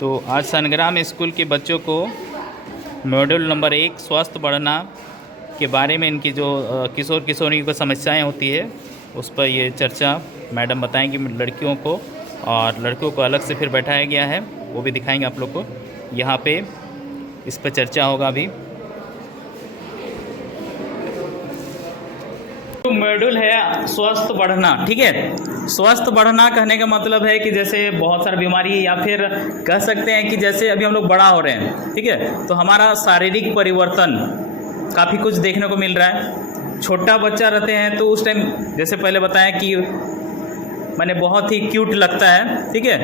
तो आज संग्राम स्कूल के बच्चों को मॉड्यूल नंबर 1 स्वस्थ बढ़ना के बारे में इनकी जो किशोर किशोरियों को समस्याएं होती है उस पर ये चर्चा मैडम बताएंगी लड़कियों को, और लड़कियों को अलग से फिर बैठाया गया है, वो भी दिखाएंगे आप लोग को। यहाँ पे इस पर चर्चा होगा अभी। तो मॉड्यूल है स्वस्थ बढ़ना, ठीक है। स्वस्थ बढ़ना कहने का मतलब है कि जैसे बहुत सारी बीमारी, या फिर कह सकते हैं कि जैसे अभी हम लोग बड़ा हो रहे हैं, ठीक है, तो हमारा शारीरिक परिवर्तन काफ़ी कुछ देखने को मिल रहा है। छोटा बच्चा रहते हैं तो उस टाइम जैसे पहले बताया कि मैंने बहुत ही क्यूट लगता है, ठीक है।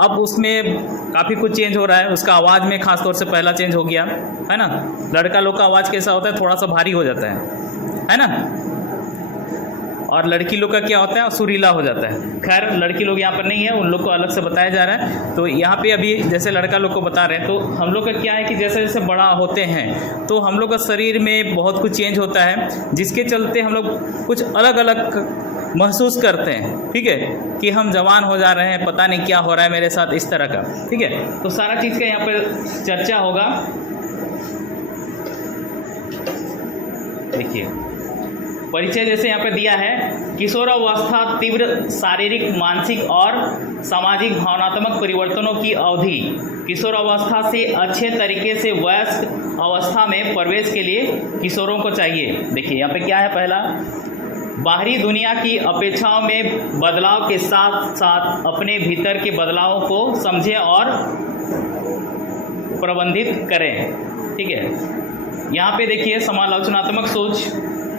अब उसमें काफ़ी कुछ चेंज हो रहा है, उसका आवाज़ में खास तौर से पहला चेंज हो गया है ना। लड़का लोग का आवाज़ कैसा होता है, थोड़ा सा भारी हो जाता है ना, और लड़की लोग का क्या होता है, सुरीला हो जाता है। खैर लड़की लोग यहाँ पर नहीं है, उन लोग को अलग से बताया जा रहा है। तो यहाँ पे अभी जैसे लड़का लोग को बता रहे हैं, तो हम लोग का क्या है कि जैसे जैसे बड़ा होते हैं तो हम लोग का शरीर में बहुत कुछ चेंज होता है, जिसके चलते हम लोग कुछ अलग अलग महसूस करते हैं, ठीक है, कि हम जवान हो जा रहे हैं, पता नहीं क्या हो रहा है मेरे साथ, इस तरह का, ठीक है। तो सारा चीज़ का यहाँ पर चर्चा होगा। देखिए परिचय जैसे यहाँ पे दिया है, किशोरावस्था तीव्र शारीरिक, मानसिक और सामाजिक भावनात्मक परिवर्तनों की अवधि। किशोरावस्था से अच्छे तरीके से वयस्क अवस्था में प्रवेश के लिए किशोरों को चाहिए। देखिए यहाँ पे क्या है, पहला, बाहरी दुनिया की अपेक्षाओं में बदलाव के साथ साथ अपने भीतर के बदलावों को समझें और प्रबंधित करें, ठीक है। यहाँ पे देखिए समालोचनात्मक सोच,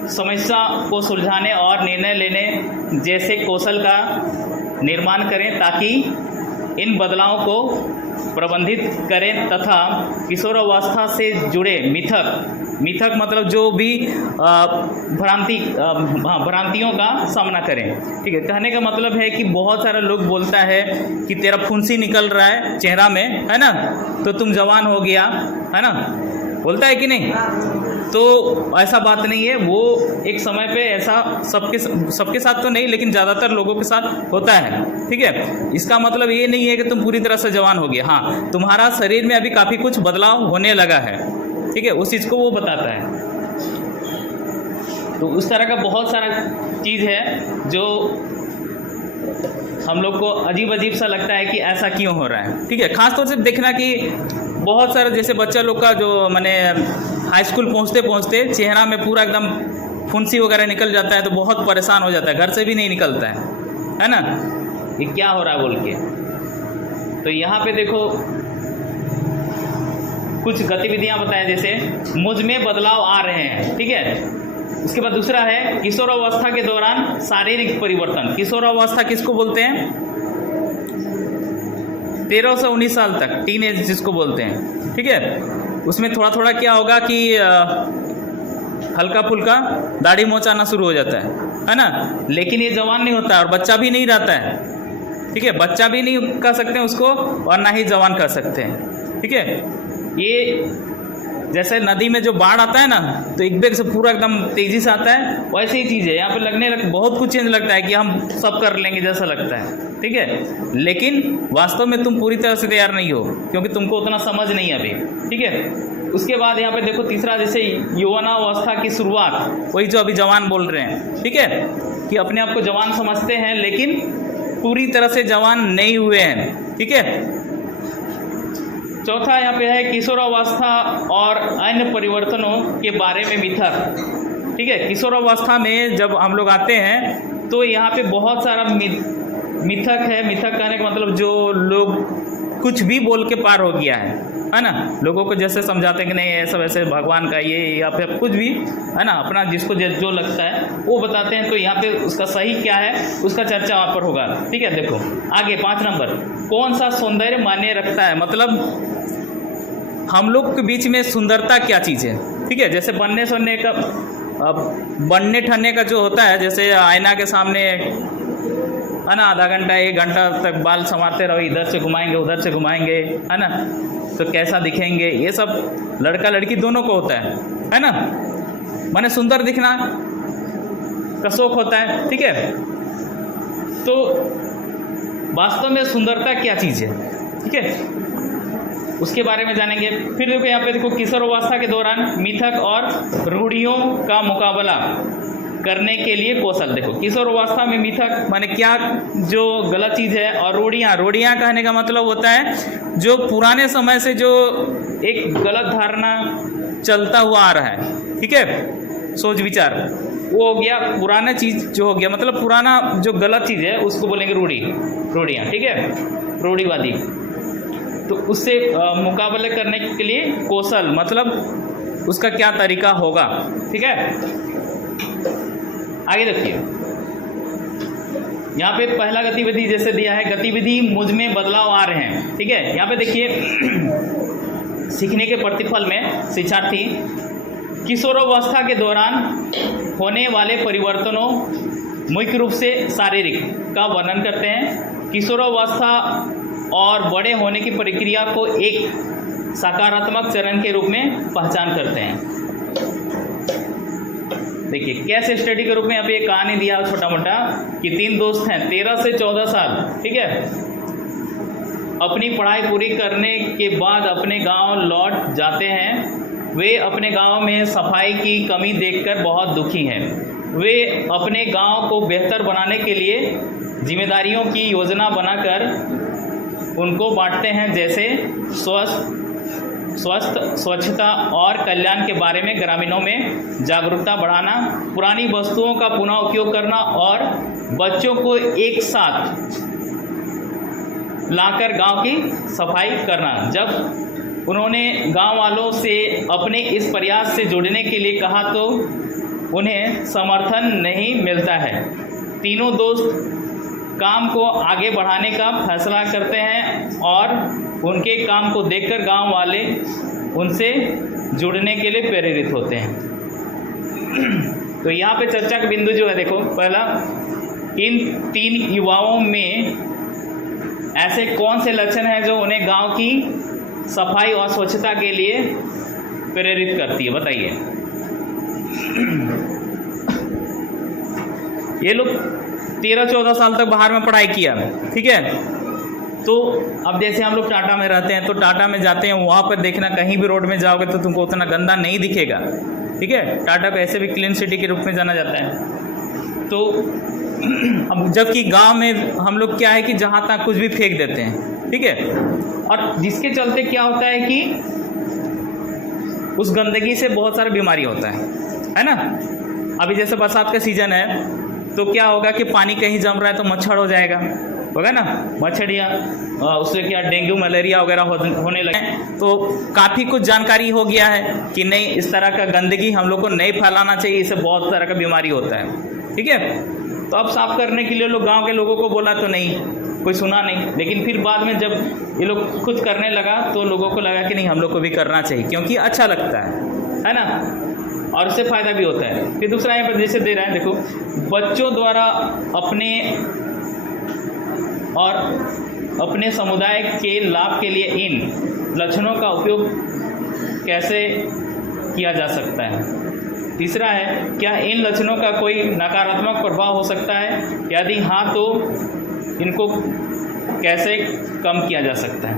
समस्या को सुलझाने और निर्णय लेने जैसे कौशल का निर्माण करें ताकि इन बदलावों को प्रबंधित करें, तथा किशोरावस्था से जुड़े मिथक मतलब जो भी भ्रांतियों का सामना करें, ठीक है। कहने का मतलब है कि बहुत सारे लोग बोलता है कि तेरा फुंसी निकल रहा है चेहरा में, है ना, तो तुम जवान हो गया, है ना, बोलता है कि नहीं। तो ऐसा बात नहीं है, वो एक समय पे ऐसा सबके साथ तो नहीं, लेकिन ज़्यादातर लोगों के साथ होता है, ठीक है। इसका मतलब ये नहीं है कि तुम पूरी तरह से जवान हो गए, हाँ, तुम्हारा शरीर में अभी काफ़ी कुछ बदलाव होने लगा है, ठीक है, उस चीज़ को वो बताता है। तो उस तरह का बहुत सारा चीज़ है जो हम लोग को अजीब अजीब सा लगता है कि ऐसा क्यों हो रहा है, ठीक है। खास तौर से देखना कि बहुत सारा जैसे बच्चा लोग का जो मैंने हाई स्कूल पहुँचते पहुँचते चेहरा में पूरा एकदम फुंसी वगैरह निकल जाता है, तो बहुत परेशान हो जाता है, घर से भी नहीं निकलता है ना, ये क्या हो रहा है बोल के। तो यहाँ पे देखो कुछ गतिविधियाँ बताएं, जैसे मुझ में बदलाव आ रहे हैं, ठीक है। उसके बाद दूसरा है किशोरावस्था के दौरान शारीरिक परिवर्तन। किशोरावस्था किसको बोलते हैं, 13 से 19 साल तक, टीनेज जिसको बोलते हैं, ठीक है। उसमें थोड़ा थोड़ा क्या होगा कि हल्का फुल्का दाढ़ी मोच आना शुरू हो जाता है ना, लेकिन ये जवान नहीं होता है और बच्चा भी नहीं रहता है, ठीक है। बच्चा भी नहीं कह सकते हैं उसको और ना ही जवान कह सकते हैं, ठीक है। ये जैसे नदी में जो बाढ़ आता है ना, तो एक बेर से पूरा एकदम तेज़ी से आता है, वैसे ही चीज़ है यहाँ पे बहुत कुछ चेंज लगता है कि हम सब कर लेंगे जैसा लगता है, ठीक है। लेकिन वास्तव में तुम पूरी तरह से तैयार नहीं हो, क्योंकि तुमको उतना समझ नहीं है अभी, ठीक है। उसके बाद यहाँ पे देखो तीसरा, जैसे यौवनावस्था की शुरुआत, वही जो अभी जवान बोल रहे हैं, ठीक है, कि अपने आप को जवान समझते हैं लेकिन पूरी तरह से जवान नहीं हुए हैं, ठीक है। चौथा यहाँ पे है किशोरावस्था और अन्य परिवर्तनों के बारे में मिथक, ठीक है। किशोरावस्था में जब हम लोग आते हैं तो यहाँ पे बहुत सारा मिथक है। मिथक कहने का मतलब जो लोग कुछ भी बोल के पार हो गया है ना, लोगों को जैसे समझाते हैं कि नहीं ऐसा वैसे भगवान का ये, या फिर कुछ भी, है ना, अपना जिसको जो लगता है वो बताते हैं। तो यहाँ पे उसका सही क्या है उसका चर्चा वहाँ पर होगा, ठीक है। देखो आगे 5 नंबर, कौन सा सौंदर्य मायने रखता है, मतलब हम लोग के बीच में सुंदरता क्या चीज़ है, ठीक है। जैसे बनने ठनने का जो होता है, जैसे आईना के सामने, है ना, आधा घंटा 1 घंटा तक बाल संवारते रहो, इधर से घुमाएंगे उधर से घुमाएंगे, है ना, तो कैसा दिखेंगे, ये सब लड़का लड़की दोनों को होता है ना। माने सुंदर दिखना का शौक होता है, ठीक है। तो वास्तव में सुंदरता क्या चीज़ है, ठीक है। उसके बारे में जानेंगे। फिर देखो यहाँ पे देखो किशोरावस्था के दौरान मिथक और रूढ़ियों का मुकाबला करने के लिए कौशल। देखो किशोरावस्था में मिथक माने क्या, जो गलत चीज़ है, और रूढ़ियाँ कहने का मतलब होता है जो पुराने समय से जो एक गलत धारणा चलता हुआ आ रहा है, ठीक है, सोच विचार, वो हो गया पुराना चीज़ जो हो गया, मतलब पुराना जो गलत चीज़ है उसको बोलेंगे रूढ़ियाँ, ठीक है, रूढ़िवादी। तो उससे मुकाबले करने के लिए कौशल, मतलब उसका क्या तरीका होगा, ठीक है। आगे देखिए, यहाँ पे पहला गतिविधि जैसे दिया है, गतिविधि मुझ में बदलाव आ रहे हैं, ठीक है। यहाँ पे देखिए सीखने के प्रतिफल में शिक्षार्थी किशोरावस्था के दौरान होने वाले परिवर्तनों, मुख्य रूप से शारीरिक, का वर्णन करते हैं। किशोरावस्था और बड़े होने की प्रक्रिया को एक सकारात्मक चरण के रूप में पहचान करते हैं। देखिए केस स्टडी के रूप में यहाँ पे एक कहानी दिया छोटा मोटा कि 3 दोस्त हैं 13 से 14 साल, ठीक है, अपनी पढ़ाई पूरी करने के बाद अपने गांव लौट जाते हैं। वे अपने गांव में सफाई की कमी देखकर बहुत दुखी हैं। वे अपने गांव को बेहतर बनाने के लिए जिम्मेदारियों की योजना बनाकर उनको बांटते हैं, जैसे स्वच्छता और कल्याण के बारे में ग्रामीणों में जागरूकता बढ़ाना, पुरानी वस्तुओं का पुनः उपयोग करना और बच्चों को एक साथ लाकर गांव की सफाई करना। जब उन्होंने गांव वालों से अपने इस प्रयास से जुड़ने के लिए कहा तो उन्हें समर्थन नहीं मिलता है। तीनों दोस्त काम को आगे बढ़ाने का फैसला करते हैं और उनके काम को देखकर गांव वाले उनसे जुड़ने के लिए प्रेरित होते हैं। तो यहाँ पे चर्चा का बिंदु जो है, देखो पहला, इन 3 युवाओं में ऐसे कौन से लक्षण हैं जो उन्हें गांव की सफाई और स्वच्छता के लिए प्रेरित करती है, बताइए। ये लोग 13-14 साल तक बाहर में पढ़ाई किया, ठीक है। तो अब जैसे हम लोग टाटा में रहते हैं, तो टाटा में जाते हैं, वहाँ पर देखना कहीं भी रोड में जाओगे तो तुमको उतना गंदा नहीं दिखेगा, ठीक है। टाटा को ऐसे भी क्लीन सिटी के रूप में जाना जाता है। तो अब जबकि गांव में हम लोग क्या है कि जहाँ तक कुछ भी फेंक देते हैं, ठीक है, और जिसके चलते क्या होता है कि उस गंदगी से बहुत सारा बीमारी होता है ना। अभी जैसे बरसात का सीजन है तो क्या होगा कि पानी कहीं जम रहा है तो मच्छर हो जाएगा, होगा ना, मच्छरिया, उससे क्या डेंगू मलेरिया वगैरह होने लगे। तो काफ़ी कुछ जानकारी हो गया है कि नहीं, इस तरह का गंदगी हम लोग को नहीं फैलाना चाहिए, इससे बहुत तरह का बीमारी होता है, ठीक है। तो अब साफ करने के लिए लोग गांव के लोगों को बोला तो नहीं, कोई सुना नहीं, लेकिन फिर बाद में जब ये लोग खुद करने लगा तो लोगों को लगा कि नहीं, हम लोग को भी करना चाहिए क्योंकि अच्छा लगता है ना, और उससे फ़ायदा भी होता है। फिर दूसरा यहाँ पर जैसे दे रहा है, देखो, बच्चों द्वारा अपने समुदाय के लाभ के लिए इन लक्षणों का उपयोग कैसे किया जा सकता है। तीसरा है, क्या इन लक्षणों का कोई नकारात्मक प्रभाव हो सकता है, यदि हाँ तो इनको कैसे कम किया जा सकता है,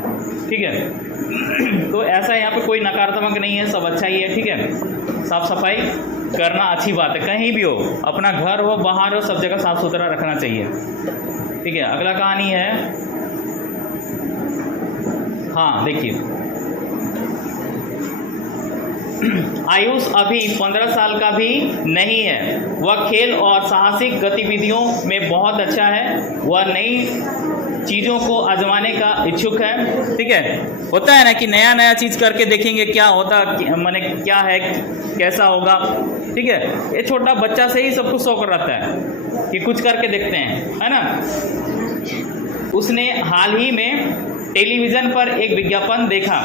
ठीक है। तो ऐसा यहाँ पे कोई नकारात्मक नहीं है, सब अच्छा ही है, ठीक है। साफ सफाई करना अच्छी बात है, कहीं भी हो, अपना घर हो बाहर हो, सब जगह साफ सुथरा रखना चाहिए, ठीक है। अगला कहानी है, हाँ देखिए, आयुष अभी 15 साल का भी नहीं है, वह खेल और साहसिक गतिविधियों में बहुत अच्छा है, वह नई चीज़ों को आजमाने का इच्छुक है, ठीक है। होता है ना कि नया नया चीज़ करके देखेंगे क्या होता, माने क्या है, कैसा होगा, ठीक है। ये छोटा बच्चा से ही सब कुछ शौक रहता है कि कुछ करके देखते हैं, है ना। उसने हाल ही में टेलीविज़न पर एक विज्ञापन देखा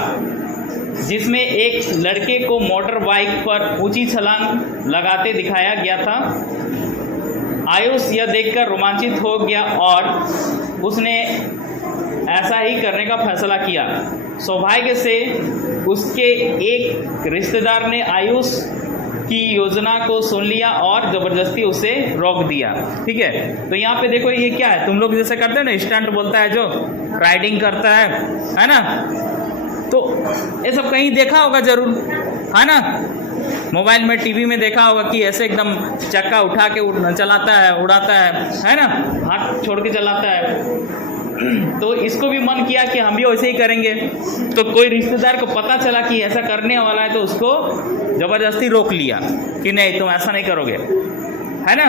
जिसमें एक लड़के को मोटर बाइक पर ऊंची छलांग लगाते दिखाया गया था। आयुष यह देखकर रोमांचित हो गया और उसने ऐसा ही करने का फैसला किया। सौभाग्य से उसके एक रिश्तेदार ने आयुष की योजना को सुन लिया और ज़बरदस्ती उसे रोक दिया, ठीक है। तो यहाँ पे देखो, ये क्या है, तुम लोग जैसे करते हैं ना, स्टंट बोलता है जो, राइडिंग करता है ना, तो ये सब कहीं देखा होगा जरूर, है ना। मोबाइल में, टीवी में देखा होगा कि ऐसे एकदम चक्का उठा के चलाता है, उड़ाता है ना, हाथ छोड़ के चलाता है। तो इसको भी मन किया कि हम भी वैसे ही करेंगे। तो कोई रिश्तेदार को पता चला कि ऐसा करने वाला है, तो उसको ज़बरदस्ती रोक लिया कि नहीं तुम ऐसा नहीं करोगे, है ना।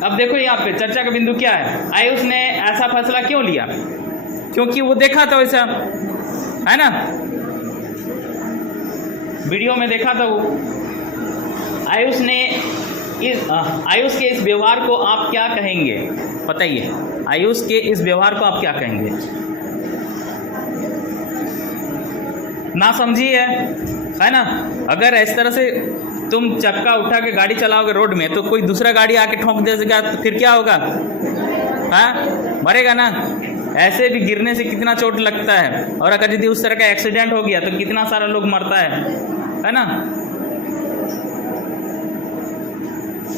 अब देखो यहाँ पे चर्चा का बिंदु क्या है, आयुष ने ऐसा फैसला क्यों लिया? क्योंकि वो देखा था वैसा, है ना, वीडियो में देखा था वो। आयुष के इस व्यवहार को आप क्या कहेंगे? बताइए, आयुष के इस व्यवहार को आप क्या कहेंगे? ना समझी है ना। अगर इस तरह से तुम चक्का उठा के गाड़ी चलाओगे रोड में, तो कोई दूसरा गाड़ी आके ठोक देगा तो फिर क्या होगा? हाँ, मरेगा ना। ऐसे भी गिरने से कितना चोट लगता है, और अगर यदि उस तरह का एक्सीडेंट हो गया तो कितना सारा लोग मरता है ना।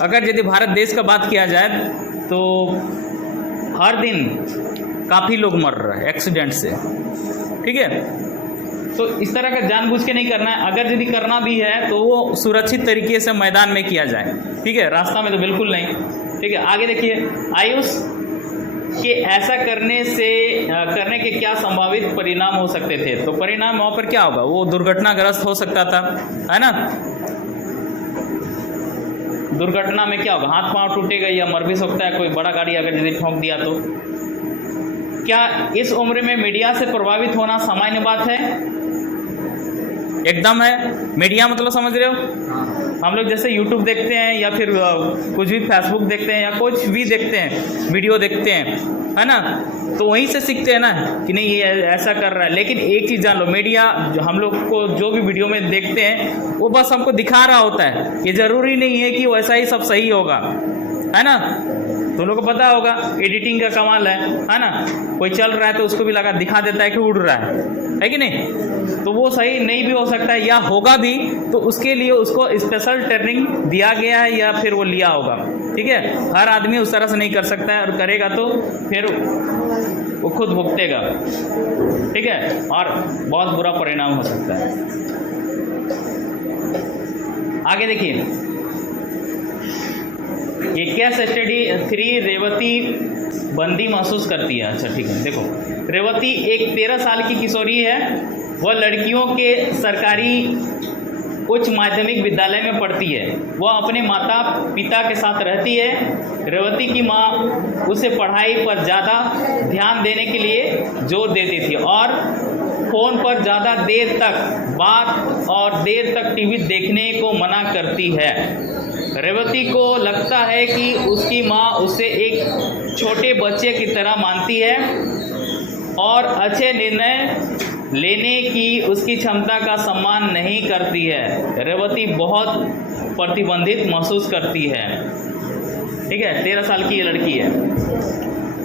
अगर यदि भारत देश का बात किया जाए तो हर दिन काफ़ी लोग मर रहे हैं एक्सीडेंट से, ठीक है। तो इस तरह का जानबूझ के नहीं करना है। अगर यदि करना भी है तो वो सुरक्षित तरीके से मैदान में किया जाए, ठीक है, रास्ता में तो बिल्कुल नहीं, ठीक है। आगे देखिए, आयुष के ऐसा करने के क्या संभावित परिणाम हो सकते थे? तो परिणाम वहाँ पर क्या होगा? वो दुर्घटनाग्रस्त हो सकता था, है ना। दुर्घटना में क्या होगा? हाथ पांव टूटेगा या मर भी सकता है कोई, बड़ा गाड़ी अगर यदि ठोक दिया तो। क्या इस उम्र में मीडिया से प्रभावित होना सामान्य बात है? एकदम है। मीडिया मतलब समझ रहे हो, हम लोग जैसे यूट्यूब देखते हैं या फिर कुछ भी फेसबुक देखते हैं या कुछ भी देखते हैं, वीडियो देखते हैं, है ना, तो वहीं से सीखते हैं ना कि नहीं ये ऐसा कर रहा है। लेकिन एक चीज़ जान लो, मीडिया जो हम लोग को जो भी वीडियो में देखते हैं वो बस हमको दिखा रहा होता है। ये ज़रूरी नहीं है कि वैसा ही सब सही होगा, है ना। तुम लोग को पता होगा एडिटिंग का कमाल है ना। कोई चल रहा है तो उसको भी लगा दिखा देता है कि उड़ रहा है कि नहीं। तो वो सही नहीं भी हो सकता है, या होगा भी तो उसके लिए उसको स्पेशल ट्रेनिंग दिया गया है या फिर वो लिया होगा, ठीक है। हर आदमी उस तरह से नहीं कर सकता है, और करेगा तो फिर वो खुद भुगतेगा, ठीक है, और बहुत बुरा परिणाम हो सकता है। आगे देखिए, ये केस स्टडी 3 रेवती बंदी महसूस करती है। अच्छा ठीक है, देखो रेवती एक 13 साल की किशोरी है। वह लड़कियों के सरकारी उच्च माध्यमिक विद्यालय में पढ़ती है। वह अपने माता पिता के साथ रहती है। रेवती की माँ उसे पढ़ाई पर ज़्यादा ध्यान देने के लिए जोर देती थी और फ़ोन पर ज़्यादा देर तक बात और देर तक टीवी देखने को मना करती है। रेवती को लगता है कि उसकी माँ उसे एक छोटे बच्चे की तरह मानती है और अच्छे निर्णय लेने की उसकी क्षमता का सम्मान नहीं करती है। रेवती बहुत प्रतिबंधित महसूस करती है, ठीक है। 13 साल की ये लड़की है।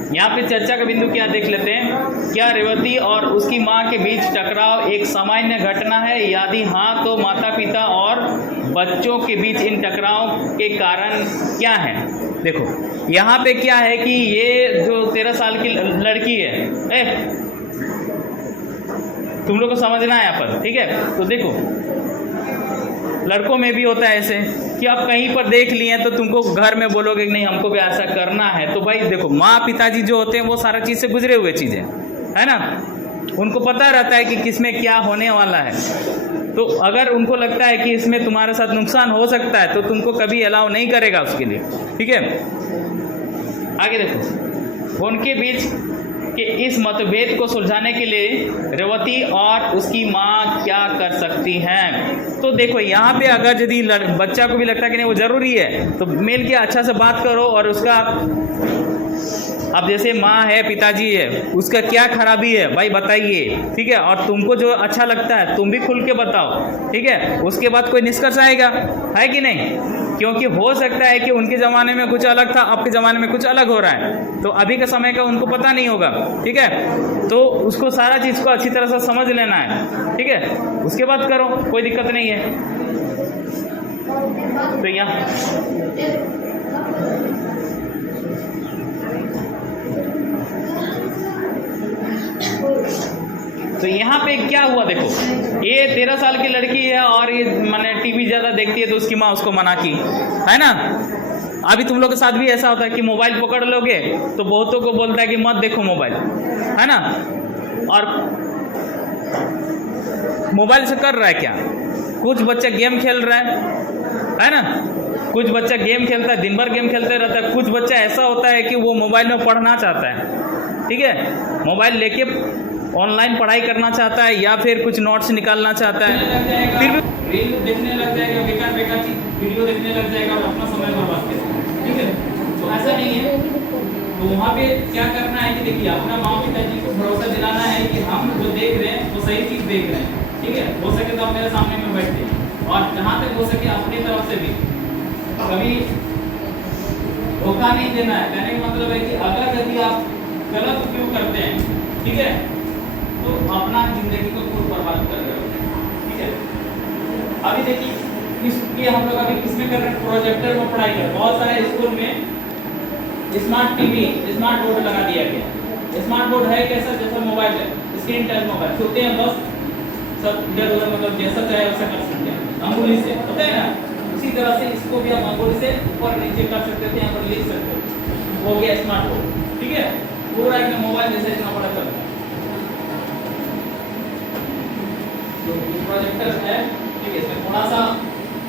यहाँ पे चर्चा का बिंदु क्या देख लेते हैं, क्या रेवती और उसकी माँ के बीच टकराव एक सामान्य घटना है? यदि हाँ तो माता पिता और बच्चों के बीच इन टकराव के कारण क्या है? देखो यहाँ पे क्या है कि ये जो 13 साल की लड़की है, तुम लोग को समझना है यहाँ पर, ठीक है। तो देखो लड़कों में भी होता है ऐसे कि आप कहीं पर देख लिए तो तुमको घर में बोलोगे कि नहीं हमको भी ऐसा करना है। तो भाई देखो, माँ पिताजी जो होते हैं वो सारा चीज़ से गुजरे हुए चीज़ें, है ना। उनको पता रहता है कि किसमें क्या होने वाला है। तो अगर उनको लगता है कि इसमें तुम्हारे साथ नुकसान हो सकता है तो तुमको कभी अलाउ नहीं करेगा उसके लिए, ठीक है। आगे देखो, उनके बीच कि इस मतभेद को सुलझाने के लिए रेवती और उसकी माँ क्या कर सकती हैं? तो देखो यहाँ पे अगर यदि बच्चा को भी लगता है कि नहीं वो ज़रूरी है तो मिल के अच्छा से बात करो और उसका, अब जैसे माँ है पिताजी है उसका क्या खराबी है भाई बताइए, ठीक है। और तुमको जो अच्छा लगता है तुम भी खुल के बताओ, ठीक है। उसके बाद कोई निष्कर्ष आएगा, है कि नहीं। क्योंकि हो सकता है कि उनके ज़माने में कुछ अलग था, आपके ज़माने में कुछ अलग हो रहा है, तो अभी के समय का उनको पता नहीं होगा, ठीक है। तो उसको सारा चीज़ को अच्छी तरह से समझ लेना है, ठीक है। उसके बाद करो, कोई दिक्कत नहीं है। तो यहाँ तो यहाँ पे क्या हुआ देखो, ये 13 साल की लड़की है और ये मैंने टीवी ज़्यादा देखती है तो उसकी माँ उसको मना की, है ना। अभी तुम लोग के साथ भी ऐसा होता है कि मोबाइल पकड़ लोगे तो बहुतों को बोलता है कि मत देखो मोबाइल, है ना। और मोबाइल से कर रहा है क्या, कुछ बच्चा गेम खेल रहा है ना, कुछ बच्चा गेम खेलता है, दिन भर गेम खेलते रहता है। कुछ बच्चा ऐसा होता है कि वो मोबाइल में पढ़ना चाहता है, ठीक है, मोबाइल लेके ऑनलाइन पढ़ाई करना चाहता है या फिर कुछ नोट्स निकालना चाहता है, फिर भी रील देखने लग जाएगा, बेकार बेकार वीडियो देखने लग जाएगा और अपना समय बर्बाद करेगा, ठीक है। तो ऐसा नहीं है। तो वहाँ पे क्या करना है कि देखिए अपना माँ पिताजी को भरोसा दिलाना है कि हम जो देख रहे हैं वो सही चीज़ देख रहे हैं, ठीक है। हो सके तो आप मेरे सामने में बैठते हैं और जहाँ तक हो सके अपनी तरफ से भी कभी धोखा नहीं देना है। कहने का मतलब है कि अगर यदि आप गलत उपयोग करते हैं, ठीक है, तो अपना जिंदगी को खुद बर्बाद कर रहे हो, ठीक है। अभी देखिए इसलिए हम लोग अभी किसमें कर रहे हैं, प्रोजेक्टर में पढ़ाई कर। बहुत सारे स्कूल में स्मार्ट टीवी, स्मार्ट बोर्ड लगा दिया गया। स्मार्ट बोर्ड है कैसा, जैसा मोबाइल है, स्क्रीन टच मोबाइल, छूते हैं बस, सब इधर उधर मतलब जैसा चाहे वैसा कर सकते हैं अंगुली से, होता है ना। उसी तरह से इसको भी आप अंगुली से ऊपर नीचे कर सकते थे, यहाँ पर लिख सकते हो, हो गया स्मार्ट बोर्ड, ठीक है। पूरा एक मोबाइल जैसे इतना बड़ा चलता है। तो प्रोजेक्टर है, ठीक है, इसमें थोड़ा सा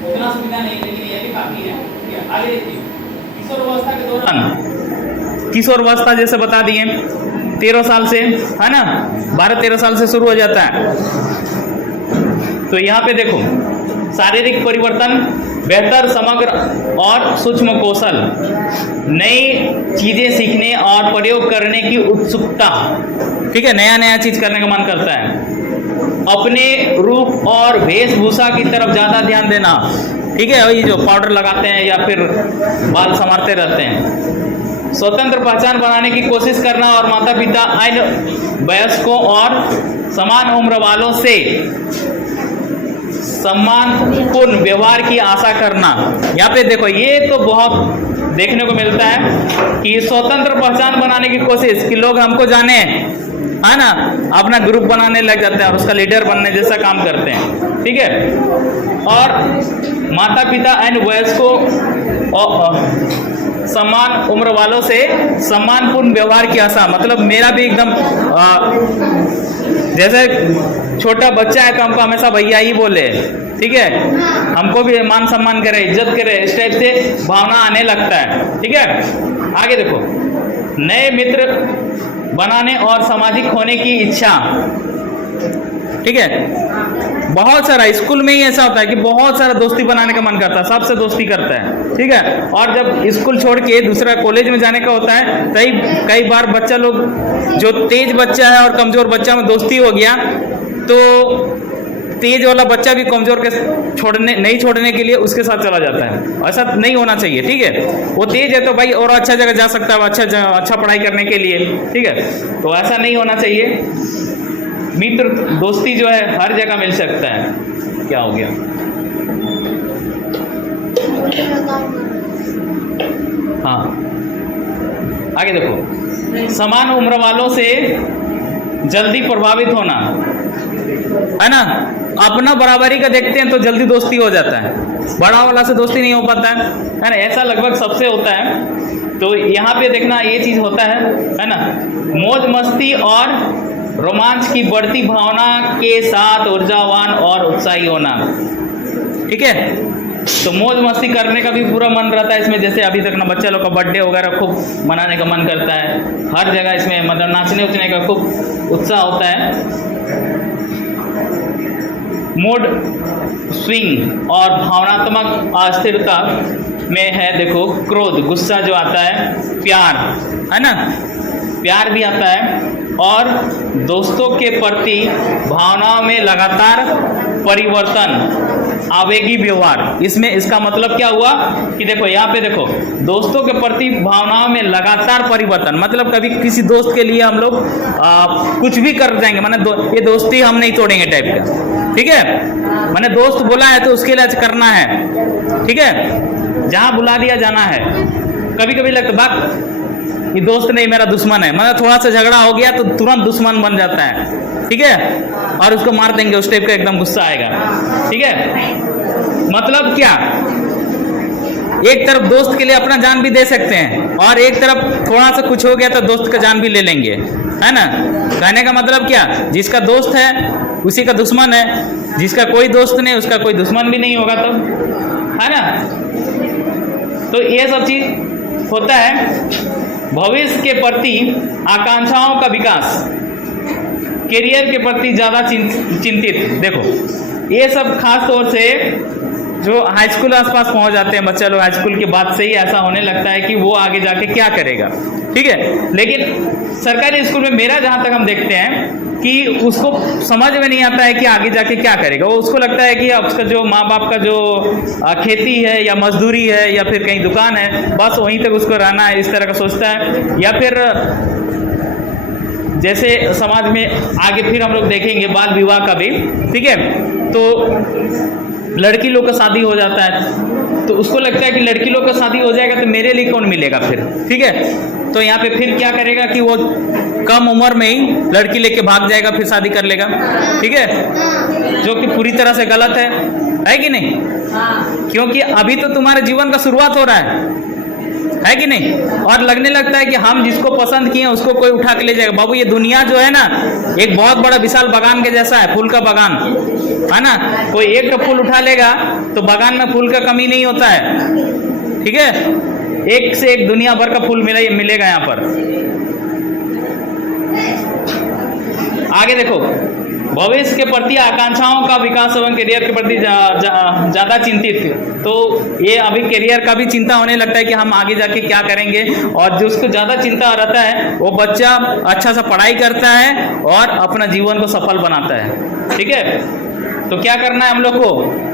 उतना सुविधा नहीं, लेकिन ये भी काफी है, ठीक है। आगे देखिए किशोरावस्था के दौरान, किशोरावस्था जैसे बता दिए 13 साल से, है ना, 12-13 साल से शुरू हो जाता है। तो यहाँ पे देखो शारीरिक परिवर्तन, बेहतर समग्र और सूक्ष्म कौशल, नई चीजें सीखने और प्रयोग करने की उत्सुकता, ठीक है, नया नया चीज करने का मन करता है। अपने रूप और वेशभूषा की तरफ ज्यादा ध्यान देना, ठीक है, वही जो पाउडर लगाते हैं या फिर बाल संवारते रहते हैं। स्वतंत्र पहचान बनाने की कोशिश करना और माता पिता अन्य वयस्कों और समान उम्र वालों से सम्मानपूर्ण व्यवहार की आशा करना। यहाँ पे देखो ये तो बहुत देखने को मिलता है कि स्वतंत्र पहचान बनाने की कोशिश, कि लोग हमको जाने, है ना, अपना ग्रुप बनाने लग जाते हैं और उसका लीडर बनने जैसा काम करते हैं, ठीक है। और माता पिता एंड वयस्कों समान उम्र वालों से सम्मानपूर्ण व्यवहार की आशा, मतलब मेरा भी एकदम जैसे छोटा बच्चा है तो हमको हमेशा भैया ही बोले, ठीक है, हमको भी मान सम्मान करे, इज्जत करे, इस टाइप से भावना आने लगता है, ठीक है। आगे देखो नए मित्र बनाने और सामाजिक होने की इच्छा, ठीक है। बहुत सारा स्कूल में ही ऐसा होता है कि बहुत सारा दोस्ती बनाने का मन करता है, सबसे दोस्ती करता है, ठीक है। और जब स्कूल छोड़ के दूसरा कॉलेज में जाने का होता है तो कई बार बच्चा लोग जो तेज बच्चा है और कमजोर बच्चा में दोस्ती हो गया तो तेज वाला बच्चा भी कमजोर के नहीं छोड़ने के लिए उसके साथ चला जाता है। ऐसा नहीं होना चाहिए, ठीक है। वो तेज है तो भाई और अच्छा जगह जा सकता है, अच्छा पढ़ाई करने के लिए, ठीक है। तो ऐसा नहीं होना चाहिए। मित्र दोस्ती जो है हर जगह मिल सकता है। क्या हो गया? हाँ आगे देखो, समान उम्र वालों से जल्दी प्रभावित होना, है ना। अपना बराबरी का देखते हैं तो जल्दी दोस्ती हो जाता है, बड़ा वाला से दोस्ती नहीं हो पाता है ना। ऐसा लगभग सबसे होता है। तो यहाँ पे देखना ये चीज होता है ना। मौज मस्ती और रोमांच की बढ़ती भावना के साथ ऊर्जावान और उत्साही होना, ठीक है। तो मौज मस्ती करने का भी पूरा मन रहता है इसमें। जैसे अभी तक ना बच्चा लोग का बर्थडे वगैरह खूब मनाने का मन करता है, हर जगह इसमें मतलब नाचने उचने का खूब उत्साह होता है। मूड स्विंग और भावनात्मक अस्थिरता में है देखो क्रोध, गुस्सा जो आता है, प्यार, है ना, प्यार भी आता है। और दोस्तों के प्रति भावनाओं में लगातार परिवर्तन, आवेगी व्यवहार। इसमें इसका मतलब क्या हुआ कि देखो यहाँ पे देखो, दोस्तों के प्रति भावनाओं में लगातार परिवर्तन, मतलब कभी किसी दोस्त के लिए हम लोग कुछ भी कर जाएंगे, माने ये दोस्ती हम नहीं तोड़ेंगे टाइप का, ठीक है। मैंने दोस्त बोला है तो उसके लिए करना है, ठीक है। जहाँ बुला दिया जाना है। कभी कभी लगता बात ये दोस्त नहीं मेरा दुश्मन है, मतलब थोड़ा सा झगड़ा हो गया तो तुरंत दुश्मन बन जाता है, ठीक है, और उसको मार देंगे, उस टाइप का एकदम गुस्सा आएगा, ठीक है। मतलब क्या, एक तरफ दोस्त के लिए अपना जान भी दे सकते हैं और एक तरफ थोड़ा सा कुछ हो गया तो दोस्त का जान भी ले लेंगे, है ना। कहने का मतलब क्या, जिसका दोस्त है उसी का दुश्मन है, जिसका कोई दोस्त नहीं उसका कोई दुश्मन भी नहीं होगा, तो है ना। तो ये सब चीज होता है। भविष्य के प्रति आकांक्षाओं का विकास, करियर के प्रति ज़्यादा चिंतित। देखो ये सब खास तौर से जो हाई स्कूल आसपास पहुंच जाते हैं बच्चा लोग, हाई स्कूल के बाद से ही ऐसा होने लगता है कि वो आगे जाके क्या करेगा, ठीक है। लेकिन सरकारी स्कूल में मेरा जहां तक हम देखते हैं कि उसको समझ में नहीं आता है कि आगे जाके क्या करेगा। वो उसको लगता है कि उसका जो माँ बाप का जो खेती है या मजदूरी है या फिर कहीं दुकान है, बस वहीं तक उसको रहना है, इस तरह का सोचता है। या फिर जैसे समाज में आगे फिर हम लोग देखेंगे बाल विवाह का भी, ठीक है, तो लड़की लोग का शादी हो जाता है तो उसको लगता है कि लड़की लोग का शादी हो जाएगा तो मेरे लिए कौन मिलेगा फिर, ठीक है। तो यहाँ पे फिर क्या करेगा कि वो कम उम्र में ही लड़की लेके भाग जाएगा, फिर शादी कर लेगा, ठीक है, जो कि पूरी तरह से गलत है कि नहीं। क्योंकि अभी तो तुम्हारे जीवन का शुरुआत हो रहा है कि नहीं, और लगने लगता है कि हम जिसको पसंद किए उसको कोई उठा के ले जाएगा। बाबू ये दुनिया जो है ना एक बहुत बड़ा विशाल बागान के जैसा है, फूल का बागान है ना। कोई एक का फूल उठा लेगा तो बागान में फूल का कमी नहीं होता है, ठीक है। एक से एक दुनिया भर का फूल मिलेगा यहाँ पर। आगे देखो, भविष्य के प्रति आकांक्षाओं का विकास एवं करियर के प्रति ज़्यादा चिंतित। तो ये अभी करियर का भी चिंता होने लगता है कि हम आगे जाके क्या करेंगे, और जिसको ज़्यादा चिंता रहता है वो बच्चा अच्छा सा पढ़ाई करता है और अपना जीवन को सफल बनाता है, ठीक है। तो क्या करना है हम लोग को,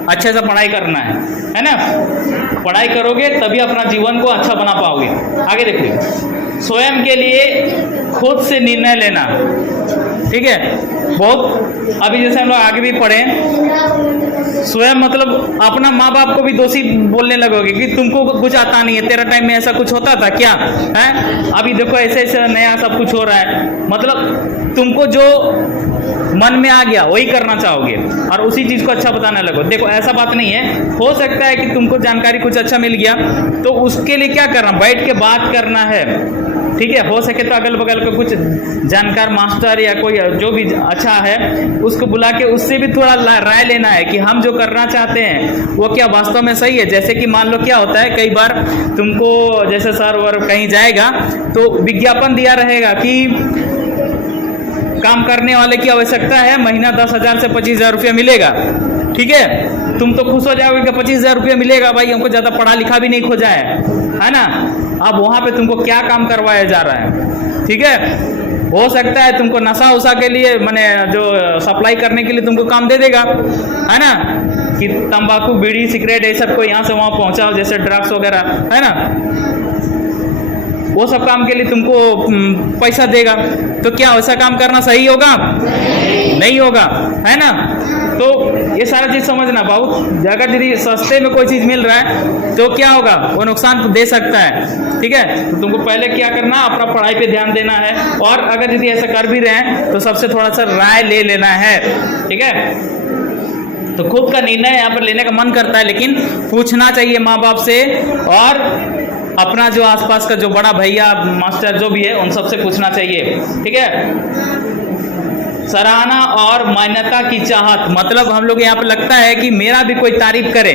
अच्छे से पढ़ाई करना है ना। पढ़ाई करोगे तभी अपना जीवन को अच्छा बना पाओगे। आगे देखिए, स्वयं के लिए खुद से निर्णय लेना, ठीक है। बहुत अभी जैसे हम लोग आगे भी पढ़े, स्वयं मतलब अपना माँ बाप को भी दोषी बोलने लगोगे कि तुमको कुछ आता नहीं है, तेरा टाइम में ऐसा कुछ होता था क्या है, अभी देखो ऐसे ऐसे नया सब कुछ हो रहा है। मतलब तुमको जो मन में आ गया वही करना चाहोगे और उसी चीज़ को अच्छा बताने लगो। देखो ऐसा बात नहीं है, हो सकता है कि तुमको जानकारी कुछ अच्छा मिल गया तो उसके लिए क्या करना, बैठ के बात करना है, ठीक है। हो सके तो अगल बगल के कुछ जानकार मास्टर या कोई जो भी अच्छा है उसको बुला के उससे भी थोड़ा राय लेना है कि हम जो करना चाहते हैं वो क्या वास्तव में सही है। जैसे कि मान लो क्या होता है, कई बार तुमको जैसे सर वर कहीं जाएगा तो विज्ञापन दिया रहेगा कि काम करने वाले की आवश्यकता है, महीना 10,000 से 25,000 रुपया मिलेगा, ठीक है। तुम तो खुश हो जाओगे कि 25,000 रुपया मिलेगा, भाई हमको ज़्यादा पढ़ा लिखा भी नहीं खोजा है ना। अब वहाँ पे तुमको क्या काम करवाया जा रहा है, ठीक है। हो सकता है तुमको नशा उशा के लिए मैंने जो सप्लाई करने के लिए तुमको काम दे देगा, है ना, कि तंबाकू बीड़ी सिगरेट ये सब को यहाँ से वहाँ पहुँचाओ, जैसे ड्रग्स वगैरह, है ना। वो सब काम के लिए तुमको पैसा देगा। तो क्या वैसा काम करना सही होगा? नहीं होगा, है ना। तो ये सारा चीज़ समझना। बहुत अगर यदि सस्ते में कोई चीज़ मिल रहा है तो क्या होगा, वो नुकसान तो दे सकता है, ठीक है। तो तुमको पहले क्या करना, अपना पढ़ाई पे ध्यान देना है, और अगर यदि ऐसा कर भी रहे हैं तो सबसे थोड़ा सा राय ले लेना है, ठीक है। तो खुद का निर्णय यहाँ पर लेने का मन करता है लेकिन पूछना चाहिए माँ बाप से, और अपना जो आसपास का जो बड़ा भैया मास्टर जो भी है उन सबसे पूछना चाहिए, ठीक है। सराहना और मान्यता की चाहत, मतलब हम लोग यहाँ पर लगता है कि मेरा भी कोई तारीफ करे,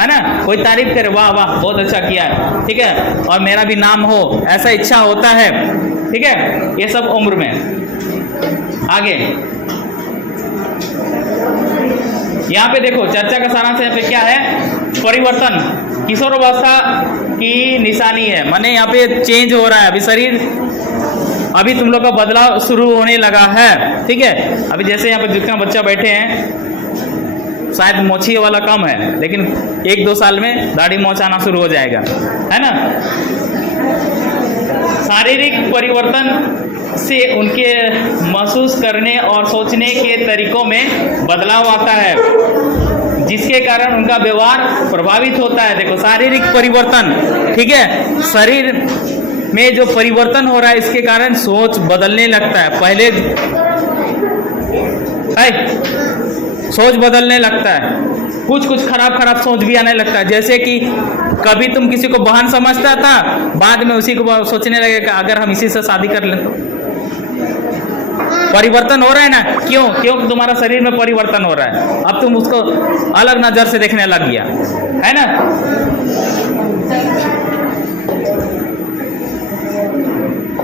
है ना, कोई तारीफ करे, वाह वाह बहुत अच्छा किया है, ठीक है, और मेरा भी नाम हो, ऐसा इच्छा होता है, ठीक है। ये सब उम्र में। आगे यहाँ पे देखो, चर्चा का सारांश यहाँ पे क्या है, परिवर्तन किशोरावस्था की निशानी है। माने यहाँ पे चेंज हो रहा है, अभी शरीर, अभी तुम लोग का बदलाव शुरू होने लगा है, ठीक है। अभी जैसे यहाँ पे जितना बच्चा बैठे हैं, शायद मोछी वाला कम है, लेकिन 1-2 साल में दाढ़ी मोछ आना शुरू हो जाएगा, है ना। शारीरिक परिवर्तन से उनके महसूस करने और सोचने के तरीकों में बदलाव आता है, जिसके कारण उनका व्यवहार प्रभावित होता है। देखो शारीरिक परिवर्तन, ठीक है, शरीर में जो परिवर्तन हो रहा है इसके कारण सोच बदलने लगता है। पहले सोच बदलने लगता है, कुछ कुछ खराब सोच भी आने लगता है। जैसे कि कभी तुम किसी को बहन समझता था, बाद में उसी को सोचने लगेगा अगर हम इसी से शादी कर लें तो। परिवर्तन हो रहा है ना, क्यों तुम्हारा शरीर में परिवर्तन हो रहा है, अब तुम उसको अलग नजर से देखने लग गया है ना।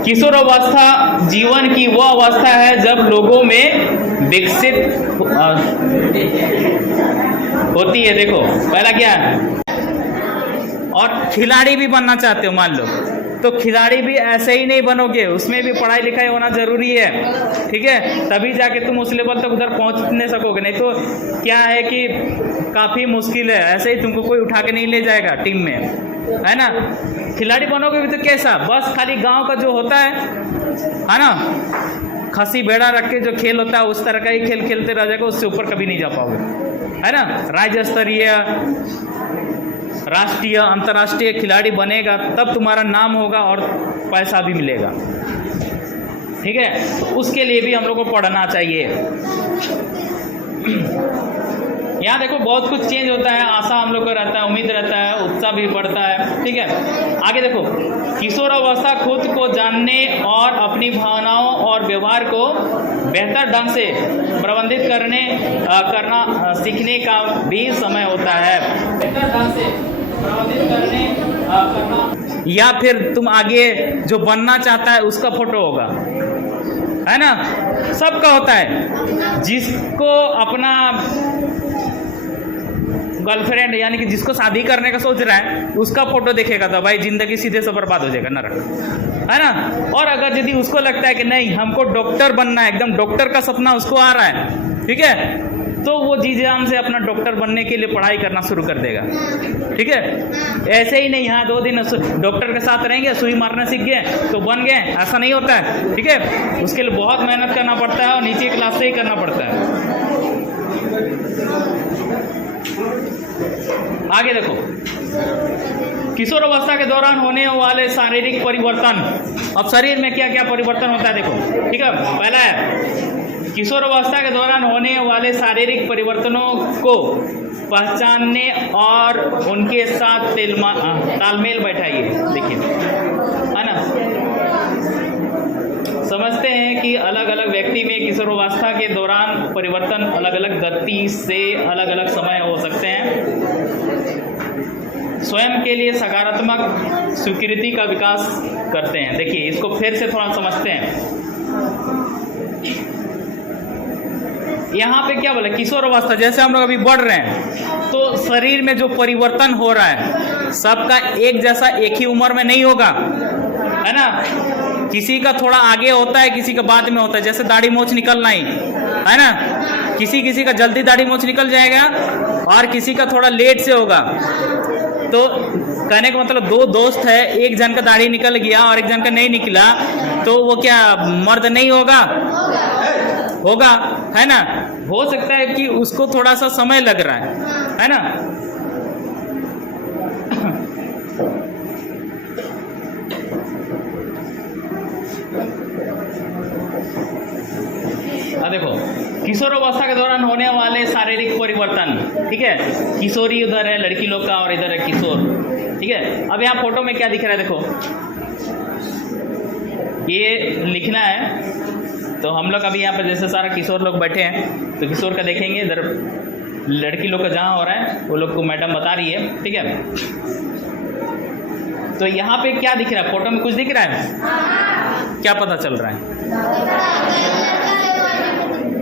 किशोरावस्था जीवन की वह अवस्था है जब लोगों में विकसित होती है। देखो पहला क्या है, और खिलाड़ी भी बनना चाहते हो मान लो, तो खिलाड़ी भी ऐसे ही नहीं बनोगे, उसमें भी पढ़ाई लिखाई होना जरूरी है, ठीक है, तभी जाके तुम उस लेवल तक उधर पहुंच नहीं सकोगे। नहीं तो क्या है कि काफ़ी मुश्किल है, ऐसे ही तुमको कोई उठा के नहीं ले जाएगा टीम में, है ना। खिलाड़ी बनोगे भी तो कैसा, बस खाली गांव का जो होता है ना, खसी भेड़ा रख के जो खेल होता है उस तरह का ही खेल खेलते रह जाएगा, उससे ऊपर कभी नहीं जा पाओगे, है ना। राज्य स्तरीय, राष्ट्रीय, अंतर्राष्ट्रीय खिलाड़ी बनेगा तब तुम्हारा नाम होगा और पैसा भी मिलेगा, ठीक है। तो उसके लिए भी हम लोग को पढ़ना चाहिए। यहाँ देखो बहुत कुछ चेंज होता है, आशा हम लोग को रहता है, उम्मीद रहता है, उत्साह भी बढ़ता है, ठीक है। आगे देखो, किशोरावस्था खुद को जानने और अपनी भावनाओं और व्यवहार को बेहतर ढंग से प्रबंधित करना सीखने का भी समय होता है। बेहतर ढंग से प्रबंधित करना या फिर तुम आगे जो बनना चाहता है उसका फोटो होगा, है ना, सबका होता है। जिसको अपना गर्लफ्रेंड यानी कि जिसको शादी करने का सोच रहा है उसका फोटो देखेगा तो भाई जिंदगी सीधे से बर्बाद हो जाएगा, नरक, है ना। और अगर यदि उसको लगता है कि नहीं हमको डॉक्टर बनना है, एकदम डॉक्टर का सपना उसको आ रहा है, ठीक है, तो वो जी जान से अपना डॉक्टर बनने के लिए पढ़ाई करना शुरू कर देगा, ठीक है। ऐसे ही नहीं यहाँ 2 दिन डॉक्टर के साथ रहेंगे, सुई मारना सीख गए तो बन गए, ऐसा नहीं होता है, ठीक है। उसके लिए बहुत मेहनत करना पड़ता है और नीचे क्लास से ही करना पड़ता है। आगे देखो, किशोरावस्था के दौरान होने वाले शारीरिक परिवर्तन। अब शरीर में क्या क्या परिवर्तन होता है देखो, ठीक है। पहला है किशोरावस्था के दौरान होने वाले शारीरिक परिवर्तनों को पहचानने और उनके साथ तालमेल बैठाइए। देखिए, है ना, समझते हैं कि अलग अलग व्यक्ति में किशोरावस्था के दौरान परिवर्तन अलग अलग गति से अलग अलग समय हो सकते हैं। स्वयं के लिए सकारात्मक स्वीकृति का विकास करते हैं। देखिए इसको फिर से थोड़ा समझते हैं। यहाँ पे क्या बोला, किशोरावस्था जैसे हम लोग अभी बढ़ रहे हैं तो शरीर में जो परिवर्तन हो रहा है सबका एक जैसा एक ही उम्र में नहीं होगा, है ना। किसी का थोड़ा आगे होता है, किसी का बाद में होता है। जैसे दाढ़ी मोछ निकलना ही है ना, किसी का जल्दी दाढ़ी मोछ निकल जाएगा और किसी का थोड़ा लेट से होगा। तो कहने का मतलब 2 दोस्त है, एक जन का दाढ़ी निकल गया और एक जन का नहीं निकला, तो वो क्या मर्द नहीं होगा? होगा, है ना। हो सकता है कि उसको थोड़ा सा समय लग रहा है ना। देखो किशोरावस्था के दौरान होने वाले शारीरिक परिवर्तन, ठीक है। किशोरी उधर है लड़की लोग का और इधर है किशोर, ठीक है। अब यहाँ फोटो में क्या दिख रहा है देखो, ये लिखना है। तो हम लोग अभी यहाँ पर जैसे सारा किशोर लोग बैठे हैं तो किशोर का देखेंगे, इधर लड़की लोग का जहाँ हो रहा है वो लोग को मैडम बता रही है, ठीक है। तो यहाँ पे क्या दिख रहा है, फोटो में कुछ दिख रहा है? क्या पता चल रहा है?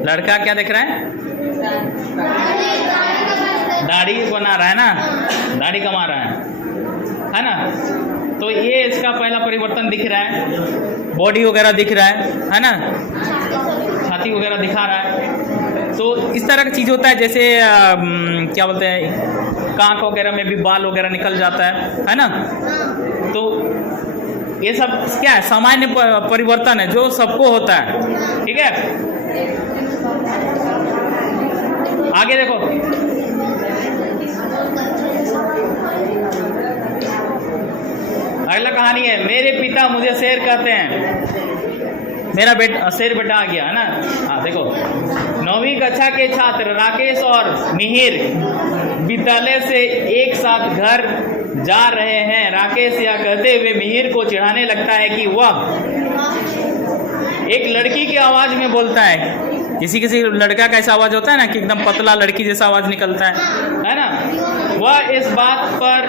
लड़का क्या दिख रहा है? दाढ़ी बना रहा है ना, दाढ़ी कमा रहा है ना। तो ये इसका पहला परिवर्तन दिख रहा है। बॉडी वगैरह दिख रहा है ना, छाती वगैरह दिखा रहा है। तो इस तरह की चीज़ होता है। जैसे क्या बोलते हैं, कांख वगैरह में भी बाल वगैरह निकल जाता है ना। तो ये सब क्या है, सामान्य परिवर्तन है जो सबको होता है, ठीक है। आगे देखो, अगला कहानी है, मेरे पिता पिता मुझे शेर कहते हैं। मेरा शेर बेटा आ गया है ना। हाँ देखो, 9वीं कक्षा के छात्र राकेश और मिहिर विद्यालय से एक साथ घर जा रहे हैं। राकेश यह कहते हुए मिहिर को चिढ़ाने लगता है कि वह एक लड़की की आवाज में बोलता है। किसी लड़का का ऐसा आवाज होता है ना कि एकदम पतला लड़की जैसा आवाज निकलता है ना। वह इस बात पर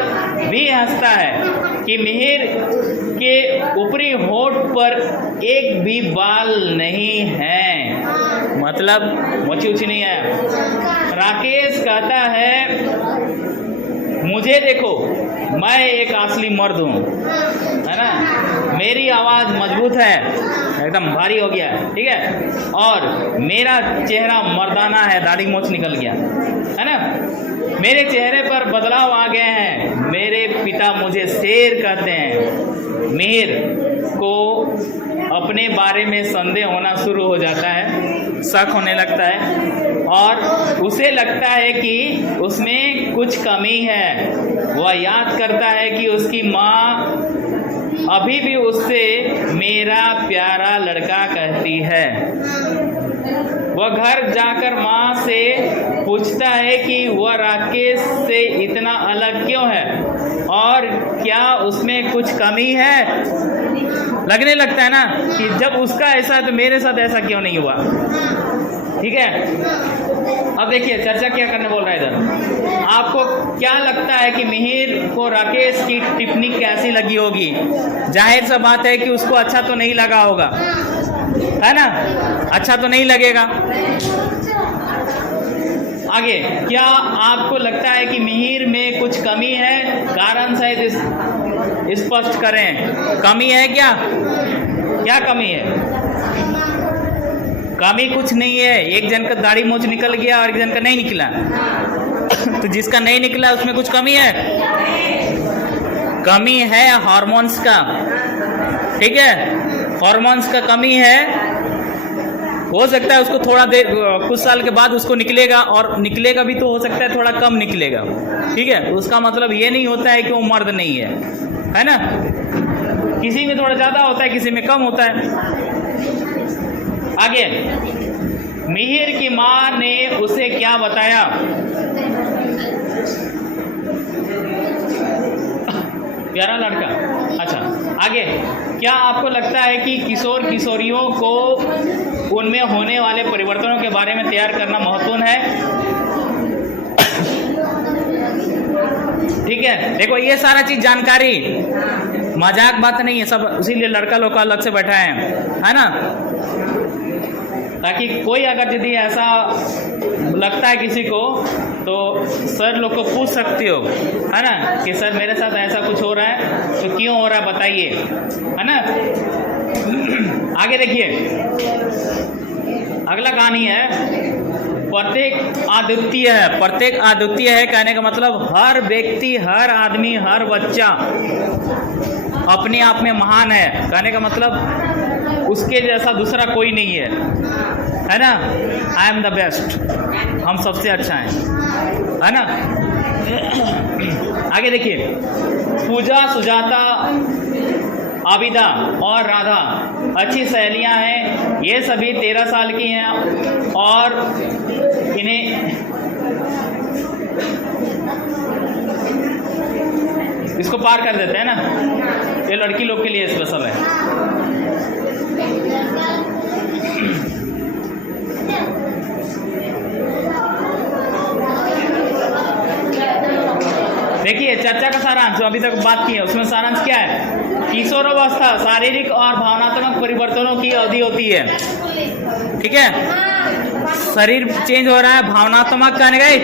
भी हंसता है कि मिहिर के ऊपरी होठ पर एक भी बाल नहीं है, मतलब मोची उची नहीं है। राकेश कहता है, मुझे देखो, मैं एक असली मर्द हूँ, है ना, मेरी आवाज़ मजबूत है, एकदम भारी हो गया है, ठीक है, और मेरा चेहरा मर्दाना है, दाढ़ी मोछ निकल गया है ना, मेरे चेहरे पर बदलाव आ गए हैं, मेरे पिता मुझे शेर कहते हैं। मिहिर को अपने बारे में संदेह होना शुरू हो जाता है, शक होने लगता है और उसे लगता है कि उसमें कुछ कमी है। वह याद करता है कि उसकी माँ अभी भी उससे मेरा प्यारा लड़का कहती है। वह घर जाकर माँ से पूछता है कि वह राकेश से इतना अलग क्यों है और क्या उसमें कुछ कमी है। लगने लगता है ना कि जब उसका ऐसा है तो मेरे साथ ऐसा क्यों नहीं हुआ। ठीक है, अब देखिए चर्चा क्या करने बोल रहा है इधर। आपको क्या लगता है कि मिहिर को राकेश की टिप्पणी कैसी लगी होगी? जाहिर सा बात है कि उसको अच्छा तो नहीं लगा होगा, है ना, अच्छा तो नहीं लगेगा। आगे, क्या आपको लगता है कि मिहिर में कुछ कमी है? कारण शायद स्पष्ट करें, कमी है क्या? क्या कमी है? कमी कुछ नहीं है। एक जन का दाढ़ी मूंछ निकल गया और एक जन का नहीं निकला तो जिसका नहीं निकला उसमें कुछ कमी है? कमी है हार्मोन्स का, ठीक है, हार्मोन्स का कमी है। हो सकता है उसको थोड़ा देर, कुछ साल के बाद उसको निकलेगा, और निकलेगा भी तो हो सकता है थोड़ा कम निकलेगा, ठीक है। उसका मतलब ये नहीं होता है कि वो मर्द नहीं है ना। किसी में थोड़ा ज़्यादा होता है, किसी में कम होता है। आगे, मिहिर की माँ ने उसे क्या बताया? प्यारा लड़का। अच्छा, आगे, क्या आपको लगता है कि किशोर किशोरियों को उनमें होने वाले परिवर्तनों के बारे में तैयार करना महत्वपूर्ण है? ठीक है, देखो ये सारा चीज जानकारी मजाक बात नहीं है सब, इसीलिए लड़का लोग का अलग से बैठा है ना, ताकि कोई अगर यदि ऐसा लगता है किसी को तो सर लोग को पूछ सकते हो, है ना, कि सर मेरे साथ ऐसा कुछ हो रहा है तो क्यों हो रहा है बताइए, है ना। आगे देखिए, अगला कहानी है प्रत्येक अद्वितीय है। प्रत्येक अद्वितीय है कहने का मतलब हर व्यक्ति, हर आदमी, हर बच्चा अपने आप में महान है। कहने का मतलब उसके जैसा दूसरा कोई नहीं है ना। आई एम द बेस्ट, हम सबसे अच्छा है ना। आगे देखिए, पूजा, सुजाता, आबिदा और राधा अच्छी सहेलियां हैं। ये सभी 13 साल की हैं और इन्हें इसको पार कर देते हैं ना, ये लड़की लोग के लिए स्पेशल है। देखिए चर्चा का सारांश जो अभी तक बात की है उसमें सारांश क्या है? किशोरावस्था शारीरिक और भावनात्मक परिवर्तनों की अवधि होती है, ठीक है। शरीर चेंज हो रहा है, भावनात्मक कहने गए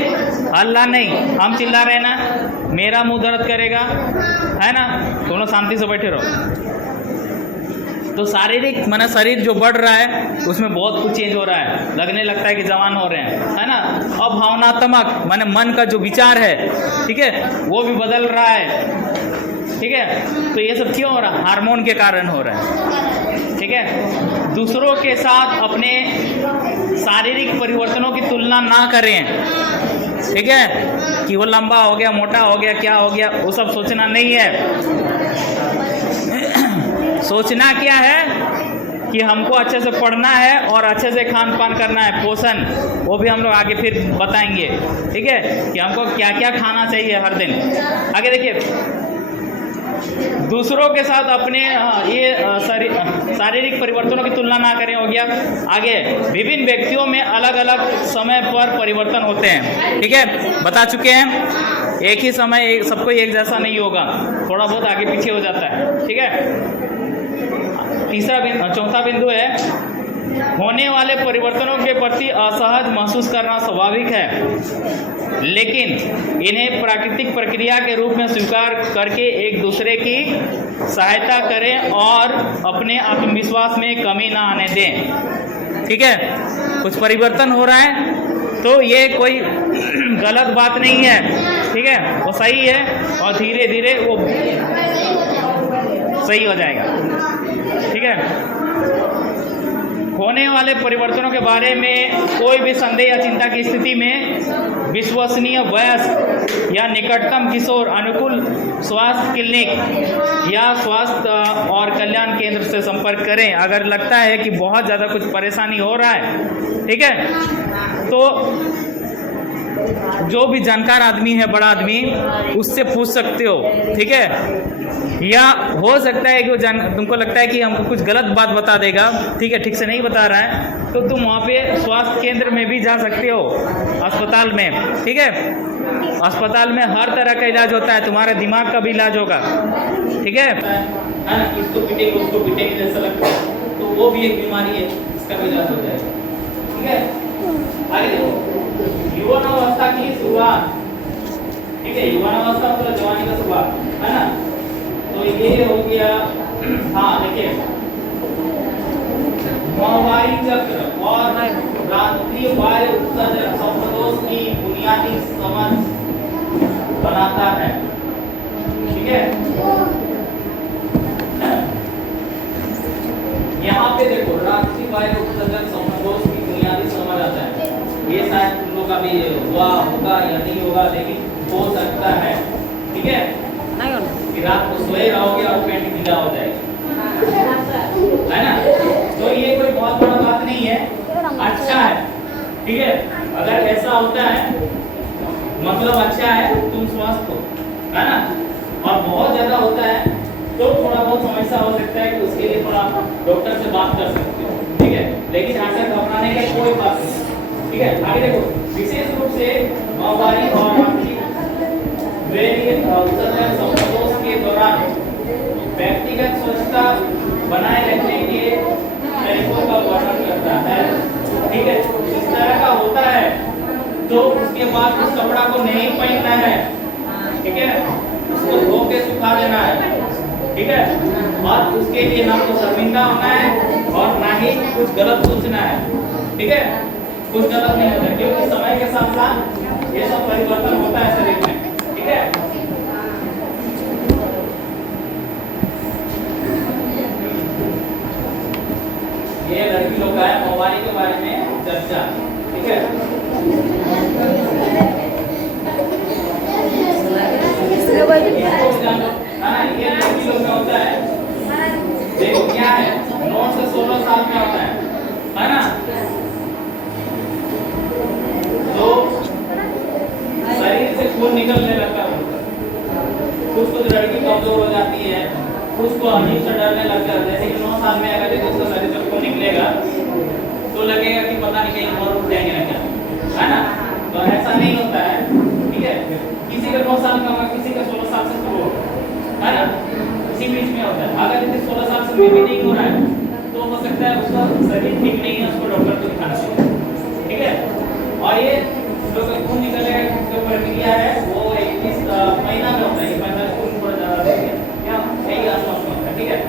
हल्ला नहीं, हम चिल्ला रहे ना, मेरा मुंह दर्द करेगा, है ना, तुम लोग शांति से बैठे रहो। तो शारीरिक माने शरीर जो बढ़ रहा है उसमें बहुत कुछ चेंज हो रहा है, लगने लगता है कि जवान हो रहे हैं, है ना। और भावनात्मक माने मन का जो विचार है, ठीक है, वो भी बदल रहा है, ठीक है। तो ये सब क्यों हो रहा है? हार्मोन के कारण हो रहा है, ठीक है। दूसरों के साथ अपने शारीरिक परिवर्तनों की तुलना ना करें, ठीक है, कि वो लंबा हो गया, मोटा हो गया, क्या हो गया, वो सब सोचना नहीं है। सोचना क्या है कि हमको अच्छे से पढ़ना है और अच्छे से खान पान करना है, पोषण, वो भी हम लोग आगे फिर बताएंगे, ठीक है, कि हमको क्या क्या खाना चाहिए हर दिन। आगे देखिए, दूसरों के साथ अपने ये शारीरिक परिवर्तनों की तुलना ना करें, हो गया। आगे, विभिन्न व्यक्तियों में अलग अलग समय पर परिवर्तन होते हैं, ठीक है, बता चुके हैं। एक ही समय सबको एक जैसा नहीं होगा, थोड़ा बहुत आगे पीछे हो जाता है, ठीक है। चौथा बिंदु है, होने वाले परिवर्तनों के प्रति असहज महसूस करना स्वाभाविक है, लेकिन इन्हें प्राकृतिक प्रक्रिया के रूप में स्वीकार करके एक दूसरे की सहायता करें और अपने आत्मविश्वास में कमी ना आने दें, ठीक है। कुछ परिवर्तन हो रहा है तो ये कोई गलत बात नहीं है, ठीक है, वो सही है और धीरे धीरे वो सही हो जाएगा, ठीक है। होने वाले परिवर्तनों के बारे में कोई भी संदेह या चिंता की स्थिति में विश्वसनीय वयस्क या निकटतम किशोर अनुकूल स्वास्थ्य क्लिनिक या स्वास्थ्य और कल्याण केंद्र से संपर्क करें अगर लगता है कि बहुत ज़्यादा कुछ परेशानी हो रहा है, ठीक है। तो जो भी जानकार आदमी है, बड़ा आदमी, उससे पूछ सकते हो, ठीक है। या हो सकता है कि वो तुमको लगता है कि हमको कुछ गलत बात बता देगा, ठीक है, ठीक से नहीं बता रहा है, तो तुम वहाँ पे स्वास्थ्य केंद्र में भी जा सकते हो, अस्पताल में, ठीक है। अस्पताल में हर तरह का इलाज होता है, तुम्हारे दिमाग का भी इलाज होगा, ठीक है। इसको पिटेंगे उसको पिटेंगे जैसा लगता है, तो वो भी एक बीमारी है, इसका भी इलाज हो जाएगा, ठीक है। आगे देखो, यौवनावस्था की शुरुआत, ठीक है, यौवनावस्था मतलब जवानी का शुरुआत, है ना। तो ये हो गया, हाँ देखिए, माहवारी चक्र और रात्रि वायु उत्सर्जन संप्रदोष की बुनियादी समझ बनाता है, ठीक है। यहाँ पे देखो, रात्रि वायु उत्सर्जन संप्रदोष की बुनियादी समझ आता है। ये शायद तुम लोग का भी हुआ होगा या नहीं होगा, लेकिन हो सकता है, ठीक है, कि रात को सोए रहोगे और पेट ढीला हो जाएगा, है ना। तो ये कोई बहुत बड़ा बात नहीं है, अच्छा है, ठीक है। अगर ऐसा होता है मतलब अच्छा है, तुम स्वस्थ हो, है ना। और बहुत ज्यादा होता है तो थोड़ा बहुत समस्या हो सकता है कि उसके लिए थोड़ा डॉक्टर से बात कर सकते हो, ठीक है। लेकिन ऐसा घबराने का कोई बात नहीं, ठीक है। आगे देखो, विशेष रूप से माहवारी और संप्रदोष के दौरान व्यक्तिगत स्वच्छता बनाए रखने के तरीकों का वर्णन करता है, ठीक है। इस तरह का होता है तो उसके बाद उस कपड़ा को नहीं पहनना है, ठीक है, उसको धो के सुखा देना है, ठीक है। और उसके लिए ना तो शर्मिंदा होना है और ना ही कुछ गलत सोचना है, ठीक है। कुछ गलत नहीं होता, क्योंकि समय के साथ साथ ये सब परिवर्तन होता है शरीर में, ठीक है। ये लड़की लोग का है माहवारी के बारे में चर्चा, ठीक है। ये लड़की लोग का होता है, देखो क्या है, 9 से 16 साल में होता है ना। तो शरीर से खून निकलने लगता है, कुछ लड़की कमजोर हो जाती है, कुछ को अजीब से डरने लगता है। जैसे कि 9 साल में अगर देखो उसका शरीर से खून निकलेगा तो लगेगा कि पता नहीं कहीं और उठ जाएंगे ना क्या, है ना। तो ऐसा नहीं होता है, ठीक है। किसी का 9 साल का होगा, किसी का 16 साल से शुरू होगा, है ना, इसी बीच में होता है। अगर यदि 16 साल से भी नहीं हो रहा है तो हो सकता है उसका शरीर ठीक नहीं है, उसको डॉक्टर को दिखाना चाहिए, ठीक है। और ये जो खून निकलने की प्रक्रिया है वो 21 महीना में होता है, 15 खून थोड़ा ज़्यादा देंगे क्या, यही आसपास में होता है, ठीक है।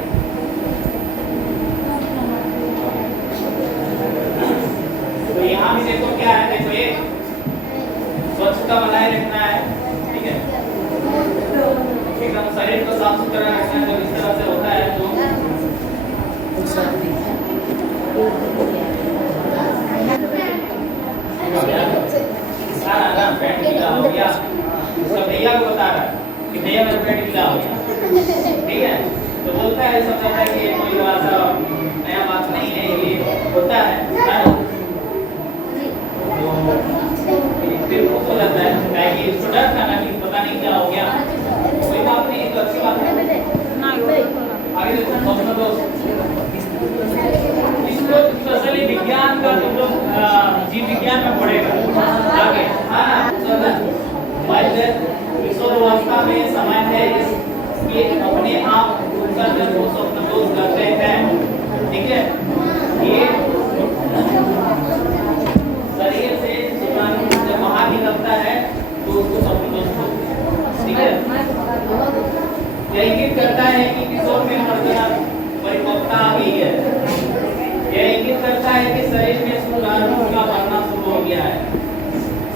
तो यहाँ भी देखो क्या है, देखो ये स्वच्छता बनाए रखना है, ठीक है, एकदम शरीर को साफ सुथरा रखना है। जब इस तरह से होता है तो पेट ढीला हो गया, उसका भैया को बता रहा है कि भैया मेरा पेट ढीला हो गया, ठीक है। तो बोलता है, समझता है कि ये कोई ऐसा नया बात नहीं है, ये होता है ना? तो फिर खुश हो जाता है कि इसको डर था ना कि पता नहीं क्या हो गया, कोई बात नहीं, तो अच्छी बात है। आगे देखो स्वप्न दोष, इसको स्पेशली विज्ञान का तुम लोग जीव विज्ञान में पढ़ेगा आगे। किशोरावस्था में समय है ये अपने आप उत्तर जो स्वप्न दोष करते हैं, ठीक है? ये शरीर से जब बाहर निकलता है तो उसको स्वप्न दोष बोलते हैं, ठीक है? यह इंगित करता है कि किशोर में परिपक्वता आ गई है। यह इंगित करता है कि शरीर में सुधारों का बनना शुरू हो गया है।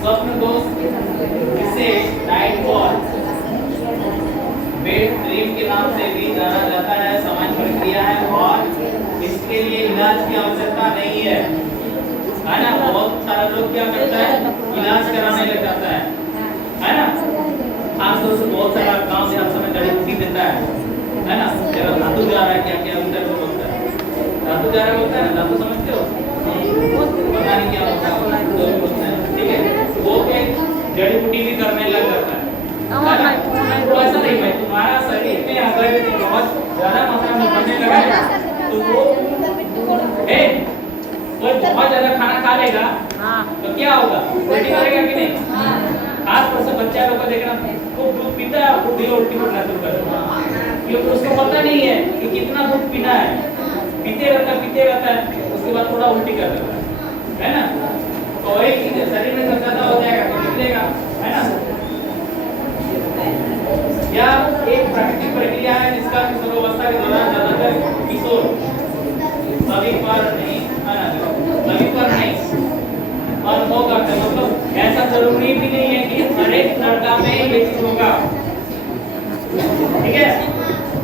स्वप्न दोष इसे नाइट वॉच, वेट ड्रीम के नाम से भी जाना जाता है, सामान्य प्रक्रिया है और इसके लिए इलाज की आवश्यकता नहीं है ना? बहुत सारे लोग क्या करता है, इलाज कराने लग जाता है ना? खासतौर से बहुत सारा गांव से आप समय जड़ी बूटी देता है ना? जब धातु जा रहा है, क्या क्या उधर को बोलता है, धातु जा रहा होता है ना, धातु समझते हो? पता नहीं क्या होता है, ठीक है? वो जड़ी बूटी भी करने लग जाता है। तो ऐसा नहीं है, तुम्हारा शरीर में अगर बहुत ज्यादा मात्रा में बढ़ने लगा तो वो कोई बहुत ज्यादा खाना खा लेगा तो क्या होगा, उल्टी करेगा कि नहीं? खास तौर से बच्चा लोग को देखना, वो दूध पीता है और भी उल्टी करना शुरू कर देता है, क्योंकि उसको पता नहीं है कि कितना दूध पीना है। पीते रहता है, उसके बाद थोड़ा उल्टी कर देता है ना? तो वही चीज है, शरीर में जब ज्यादा हो जाएगा तो निकलेगा, है ना? यह एक प्राकृतिक प्रक्रिया है जिसका किशोरावस्था के दौरान ज्यादातर किशोर सभी पर नहीं अनुभव करते हैं। मतलब ऐसा जरूरी भी नहीं है कि हर एक लड़का में ये चीज होगा, ठीक है?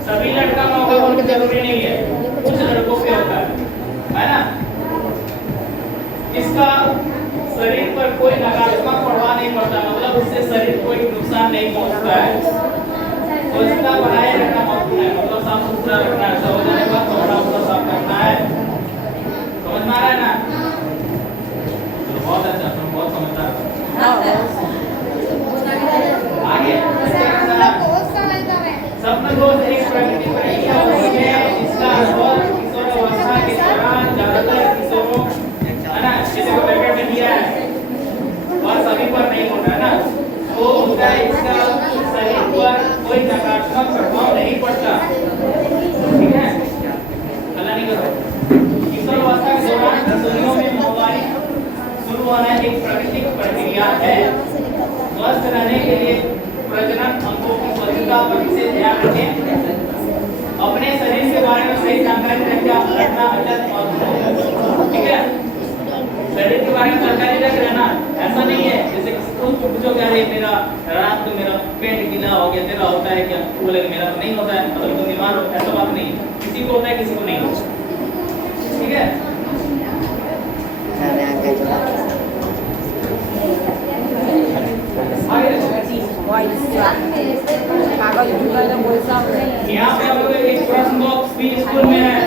सभी लड़का में होगा वो जरूरी नहीं है, कुछ लड़कों पे होता है ना? इसका शरीर पर कोई नकारात्मक प्रभाव नहीं पड़ता, मतलब उससे शरीर को कोई नुकसान नहीं पहुंचता है। तो इसका बनाए रखना महत्वपूर्ण है, मतलब साफ सुथरा रखना है, सब हो जाने के बाद कपड़ा पूरा साफ करना है। समझ में आ रहा है ना? तो बहुत अच्छा, तुम बहुत समझदार हो। आगे स्वप्न दोष एक प्राकृतिक प्रक्रिया होती है, इसका अनुभव किशोरावस्था के दौरान ज्यादातर किशोरों, है ना, जैसे को ब्रैकेट में दिया है और सभी पर नहीं होता है ना, तो उसका इसका शरीर पर कोई नकारात्मक प्रभाव नहीं पड़ता, ठीक है? हल्ला नहीं करो। किशोरावस्था के दौरान किशोरियों में मोबाइल शुरू होना एक प्राकृतिक प्रक्रिया है। स्वस्थ रहने के लिए प्रजनन अंगों की स्वच्छता पर विशेष ध्यान रखें। अपने शरीर के बारे में सही जानकारी रखना महत्वपूर्ण, ठीक है? शरीर के बारे में जानकारी रख लेना, ऐसा नहीं है जैसे किसी को पूछो क्या है, मेरा रात को मेरा पेट गीला हो गया, तेरा होता है क्या? बोले मेरा तो नहीं होता है, अगर तुम बीमार हो, ऐसा बात नहीं, किसी को होता है किसी को नहीं होता, ठीक है? यहाँ पे हम लोग एक प्रश्न बॉक्स भी स्कूल में है,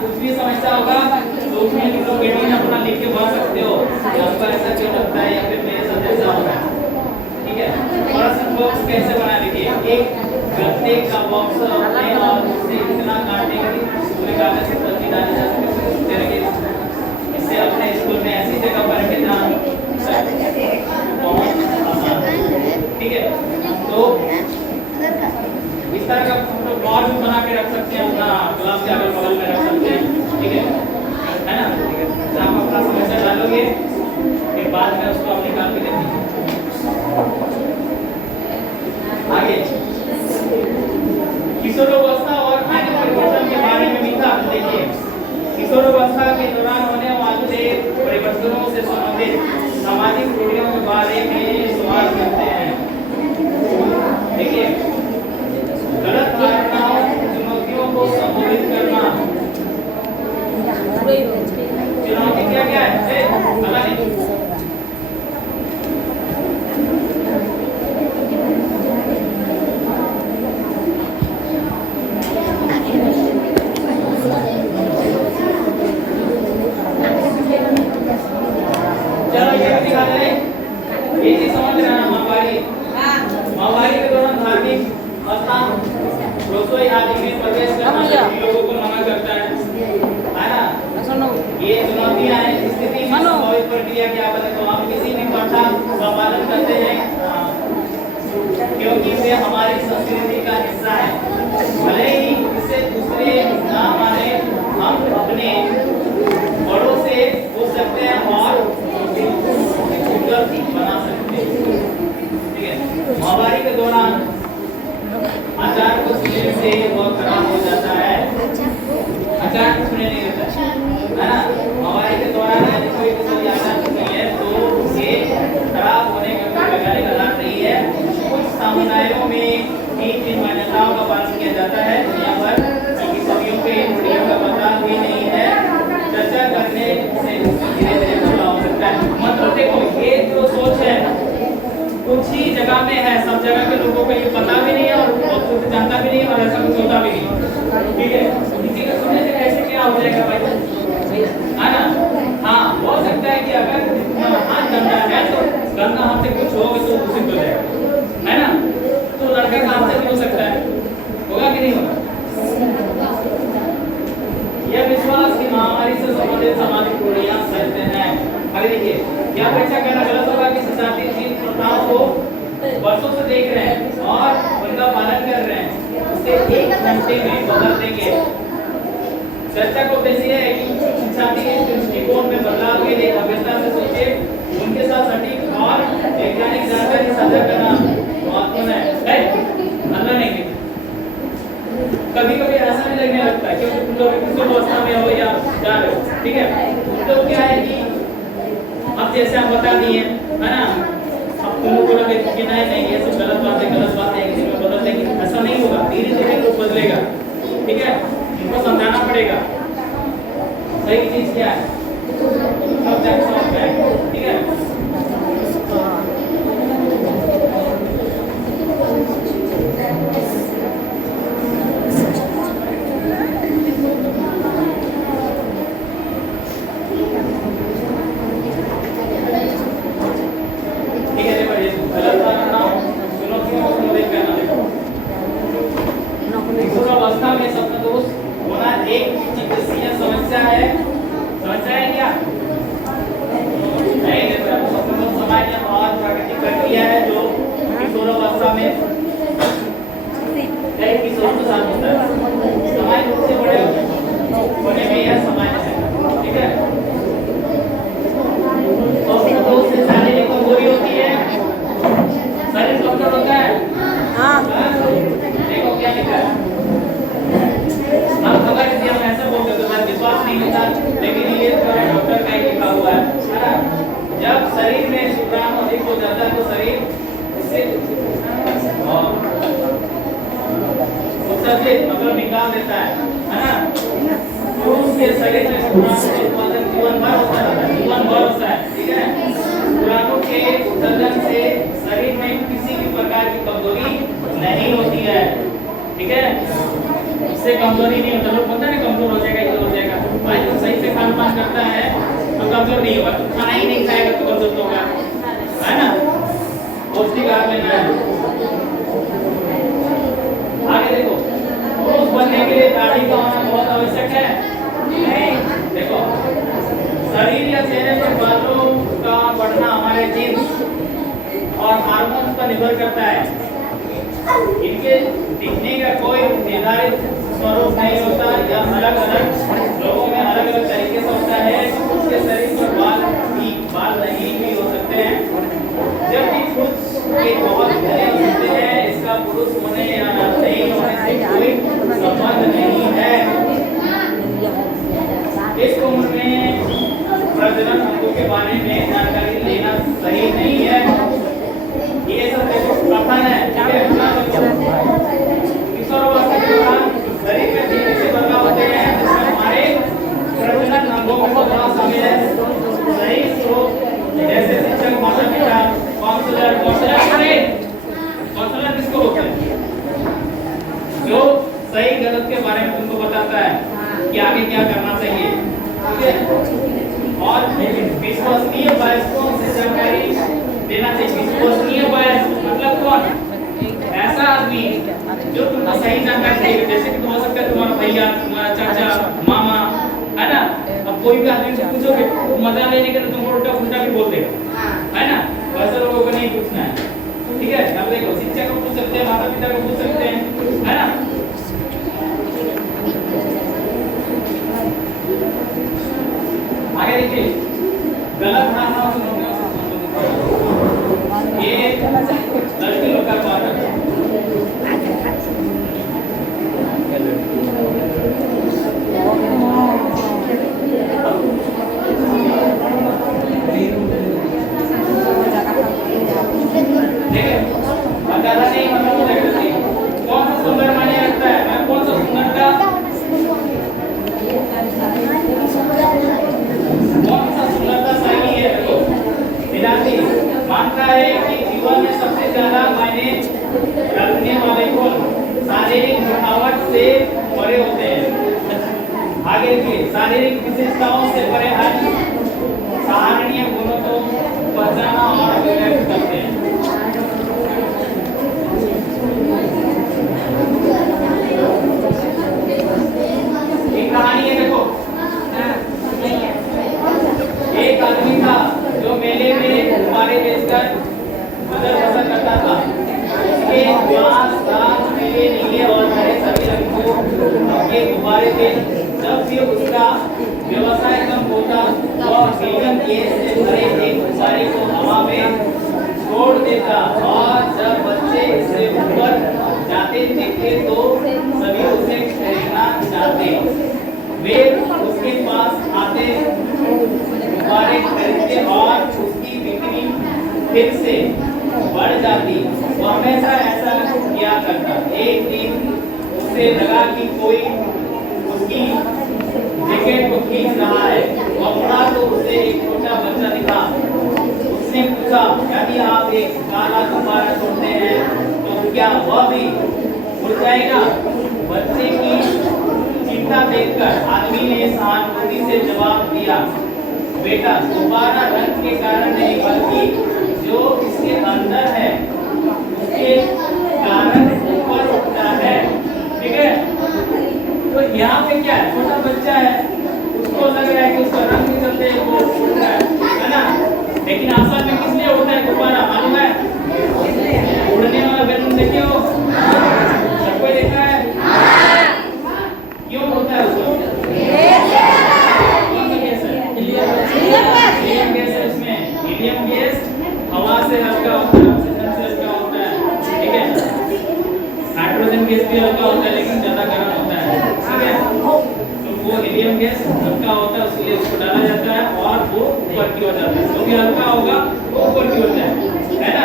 कुछ भी समस्या होगा तो उसमें तुम लोग बेटी अपना लिख के भर सकते हो, आपको ऐसा क्यों लगता है या फिर मेरे साथ ऐसा हो रहा है, ठीक है? प्रश्न बॉक्स कैसे बना लीजिए, एक गत्ते का बॉक्स अपने और उससे इतना काटे कि पूरे कागज से सब्जी डाली जा सके, इससे अपने स्कूल में ऐसी जगह पर के जहाँ ठीक है? तो इस तरह का बॉल भी बना के रख सकते हैं, अपना क्लास के अगल बगल में रख सकते हैं, ठीक है ना? तो आप अपना समस्या डालोगे, फिर बाद में उसको आप निकाल के देंगे। आगे किशोरावस्था और अन्य परिवर्तन के बारे में भी था, देखिए किशोरावस्था के दौरान होने वाले परिवर्तनों से संबंधित सामाजिक रूढ़ियों के बारे में सवाल करते हैं। देखिए गलत धारणाओं, चुनौतियों को संबोधित करना, चुनौती क्या क्या है? अलग चलो ये भी दिखा दे, ये चीज समझ रहे हैं। माहवारी के दौरान धार्मिक स्थान रसोई आदि में प्रवेश करना लोगों को मना करता है ना। ये चुनौतियां हैं, स्थिति में स्वाभाविक प्रक्रिया क्या बने तो हम किसी भी प्रथा का पालन करते हैं क्योंकि वे हमारी संस्कृति का हिस्सा है। भले ही इसे दूसरे ना माने, हम अपने बड़ों से पूछ सकते हैं और बना सकते हैं। ठीक है, माहवारी के दौरान आचार को सुनने से बहुत खराब हो जाता है। आचार को सुनने नहीं होता है ना। माहवारी के दौरान यदि कोई किसी आचार को सुनी है तो ये खराब होने का कोई वैज्ञानिक आधार नहीं है। कुछ समुदायों में इन मान्यताओं का पालन किया जाता है दुनिया भर की सदियों के रूढ़ियों का पता भी नहीं है। चर्चा करने से धीरे धीरे बदलाव हो सकता है। मतलब देखो ये जो सोच है कुछ ही जगह में है, सब जगह के लोगों को ये पता भी नहीं है और बहुत कुछ जानता भी नहीं है और ऐसा कुछ होता भी नहीं। ठीक है, किसी का सुनने से कैसे क्या हो जाएगा भाई, है ना। हाँ, हो सकता है कि अगर हाथ गंदा है तो गंदा हाथ से कुछ होगा तो दूषित हो जाएगा, है ना। तो लड़का का हाथ से भी हो सकता है, होगा कि नहीं होगा। यह विश्वास की महामारी से संबंधित सामाजिक रूढ़ियां फैलते हैं। आगे देखिए, यह अपेक्षा करना गलत होगा कि जाति जीन प्रथाओं को वर्षों से देख रहे हैं और उनका पालन कर रहे हैं, उसे एक घंटे में बदल देंगे। चर्चा का उद्देश्य है कि जाति के दृष्टिकोण में बदलाव के लिए गंभीरता से सोचे, उनके साथ सटीक और वैज्ञानिक जानकारी साझा करना महत्वपूर्ण है। अल्लाह नहीं, कभी कभी ऐसा नहीं लगने लगता है क्योंकि तुम लोग किसी अवस्था में हो या जा रहे हो। ठीक है, तो क्या है कि अब जैसे आप बता दिए है ना, अब तुम लोग को लगे कि नहीं ये सब गलत बात है किसी में बदल देंगे, ऐसा नहीं होगा। धीरे धीरे लोग बदलेगा। ठीक है, इनको समझाना पड़ेगा सही चीज क्या है, सब जाके समझ में आएगा। ठीक है, मतलब निकाल देता है ना। तो उसके शरीर में जीवन भर होता है। ठीक है, पुराणों के उत्सर्जन से शरीर में किसी भी प्रकार की कमजोरी नहीं होती है। ठीक है, इससे कमजोरी नहीं होता। लोग पता नहीं कमजोर हो जाएगा, इधर हो जाएगा। भाई तो सही से खान पान करता है तो कमजोर नहीं होगा। तो खाना ही नहीं खाएगा तो कमजोर होगा, है ना। पौष्टिक आहार लेना है। आगे देखो, पुरुष बनने के लिए दाढ़ी का होना बहुत आवश्यक है। नहीं, देखो शरीर या चेहरे पर बालों का बढ़ना हमारे जीन्स और हार्मोन पर निर्भर करता है। इनके दिखने का कोई निर्धारित स्वरूप नहीं होता या अलग अलग लोगों में अलग अलग तरीके से होता है। उसके शरीर पर बाल नहीं भी हो सकते हैं। जबकि कुछ के बहुत घने होते हैं, इसका पुरुष होने या नहीं होने से कोई संबंध नहीं है। इस उम्र में प्रजनन अंगों के बारे में जानकारी लेना सही नहीं है। ये सब देखो कथन है। किशोरावस्था के दौरान शरीर में तेजी से बदलाव होते हैं जिसमें हमारे प्रजनन अंगों को बड़ा शामिल है। सही स्रोत जैसे शिक्षक, माता पिता, काउंसलर किसको होता है जो सही गलत के बारे में तुमको बताता है कि आगे क्या करना चाहिए। ठीक है, और विश्वसनीय वयस्कों देना चाहिए। विश्वसनीय बायस मतलब कौन? ऐसा आदमी जो तुमको सही जानकारी देगा। जैसे कि तुम हो सकता है तुम्हारा भैया, तुम्हारा चाचा, मामा, है ना। अब कोई भी आदमी से पूछोगे तो मजा लेने के तो तुमको उल्टा उल्टा भी बोल देगा, है ना। वैसे लोगों को नहीं पूछना है, ठीक है। अब देखो शिक्षक को पूछ सकते हैं, माता पिता को पूछ सकते हैं, है ना। आगे देखिए, गलत धारणाओं से ये लड़की लोग का बात है। कौन सा सुंदर माने रखता है? कौन सा सुंदर का सही है? देखो विद्यार्थी मानता है कि जीवन में सबसे ज्यादा मायने रखने वाले गुण शारीरिक दिखावट से परे होते हैं। आगे देखिए, शारीरिक विशेषताओं से परे सराहनीय गुणों को पहचाना और अभिव्यक्त करते हैं। एक कहानी है, देखो एक आदमी था जो मेले में गुब्बारे बेचकर गुजर बसर करता था। उसके पास लाल, पीले, नीले और हरे सभी रंगों के गुब्बारे थे। जब भी उसका व्यवसाय कम होता वह हीलियम गैस से भरे एक गुब्बारे को हवा में छोड़ देता और जब बच्चे इससे ऊपर जाते दिखते तो सभी उसे खरीदना चाहते। वे उसके पास आते, गुब्बारे खरीदते और उसकी बिक्री फिर से बढ़ जाती। वो हमेशा ऐसा किया करता। एक दिन उसे लगा कि कोई उसकी जैकेट को खींच रहा है। वह मुड़ा तो उसे एक छोटा बच्चा दिखा। उसने पूछा, यदि आप एक काला गुब्बारा छोड़ते हैं तो क्या वह भी उड़ जाएगा? बच्चे की चिंता देखकर आदमी ने सहानुभूति से जवाब दिया, बेटा गुब्बारा रंग के कारण नहीं बल्कि जो इसके अंदर है उसके कारण ऊपर उठता है। ठीक है, तो यहाँ पे क्या है, छोटा बच्चा है, उसको लग रहा है कि उसका रंग के चलते वो उड़ रहा है ना। लेकिन असल में किस लिए उड़ता है गुब्बारा मालूम है? उड़ने वाला बैलून देखे हो? सबको देखा है? क्यों उड़ता है उसको? हीलियम गैस है उसमें। हीलियम गैस हवा से हल्का होता है, ऑक्सीजन से हल्का होता है, ठीक है। हाइड्रोजन गैस भी हल्का होता है लेकिन ज्यादा गर्म होता है, ठीक है। तो वो हीलियम गैस हल्का होता है, उसके लिए उसको डाला जाता है और वो ऊपर की ओर जाता है। जो भी हल्का होगा वो ऊपर की ओर जाएगा, है ना।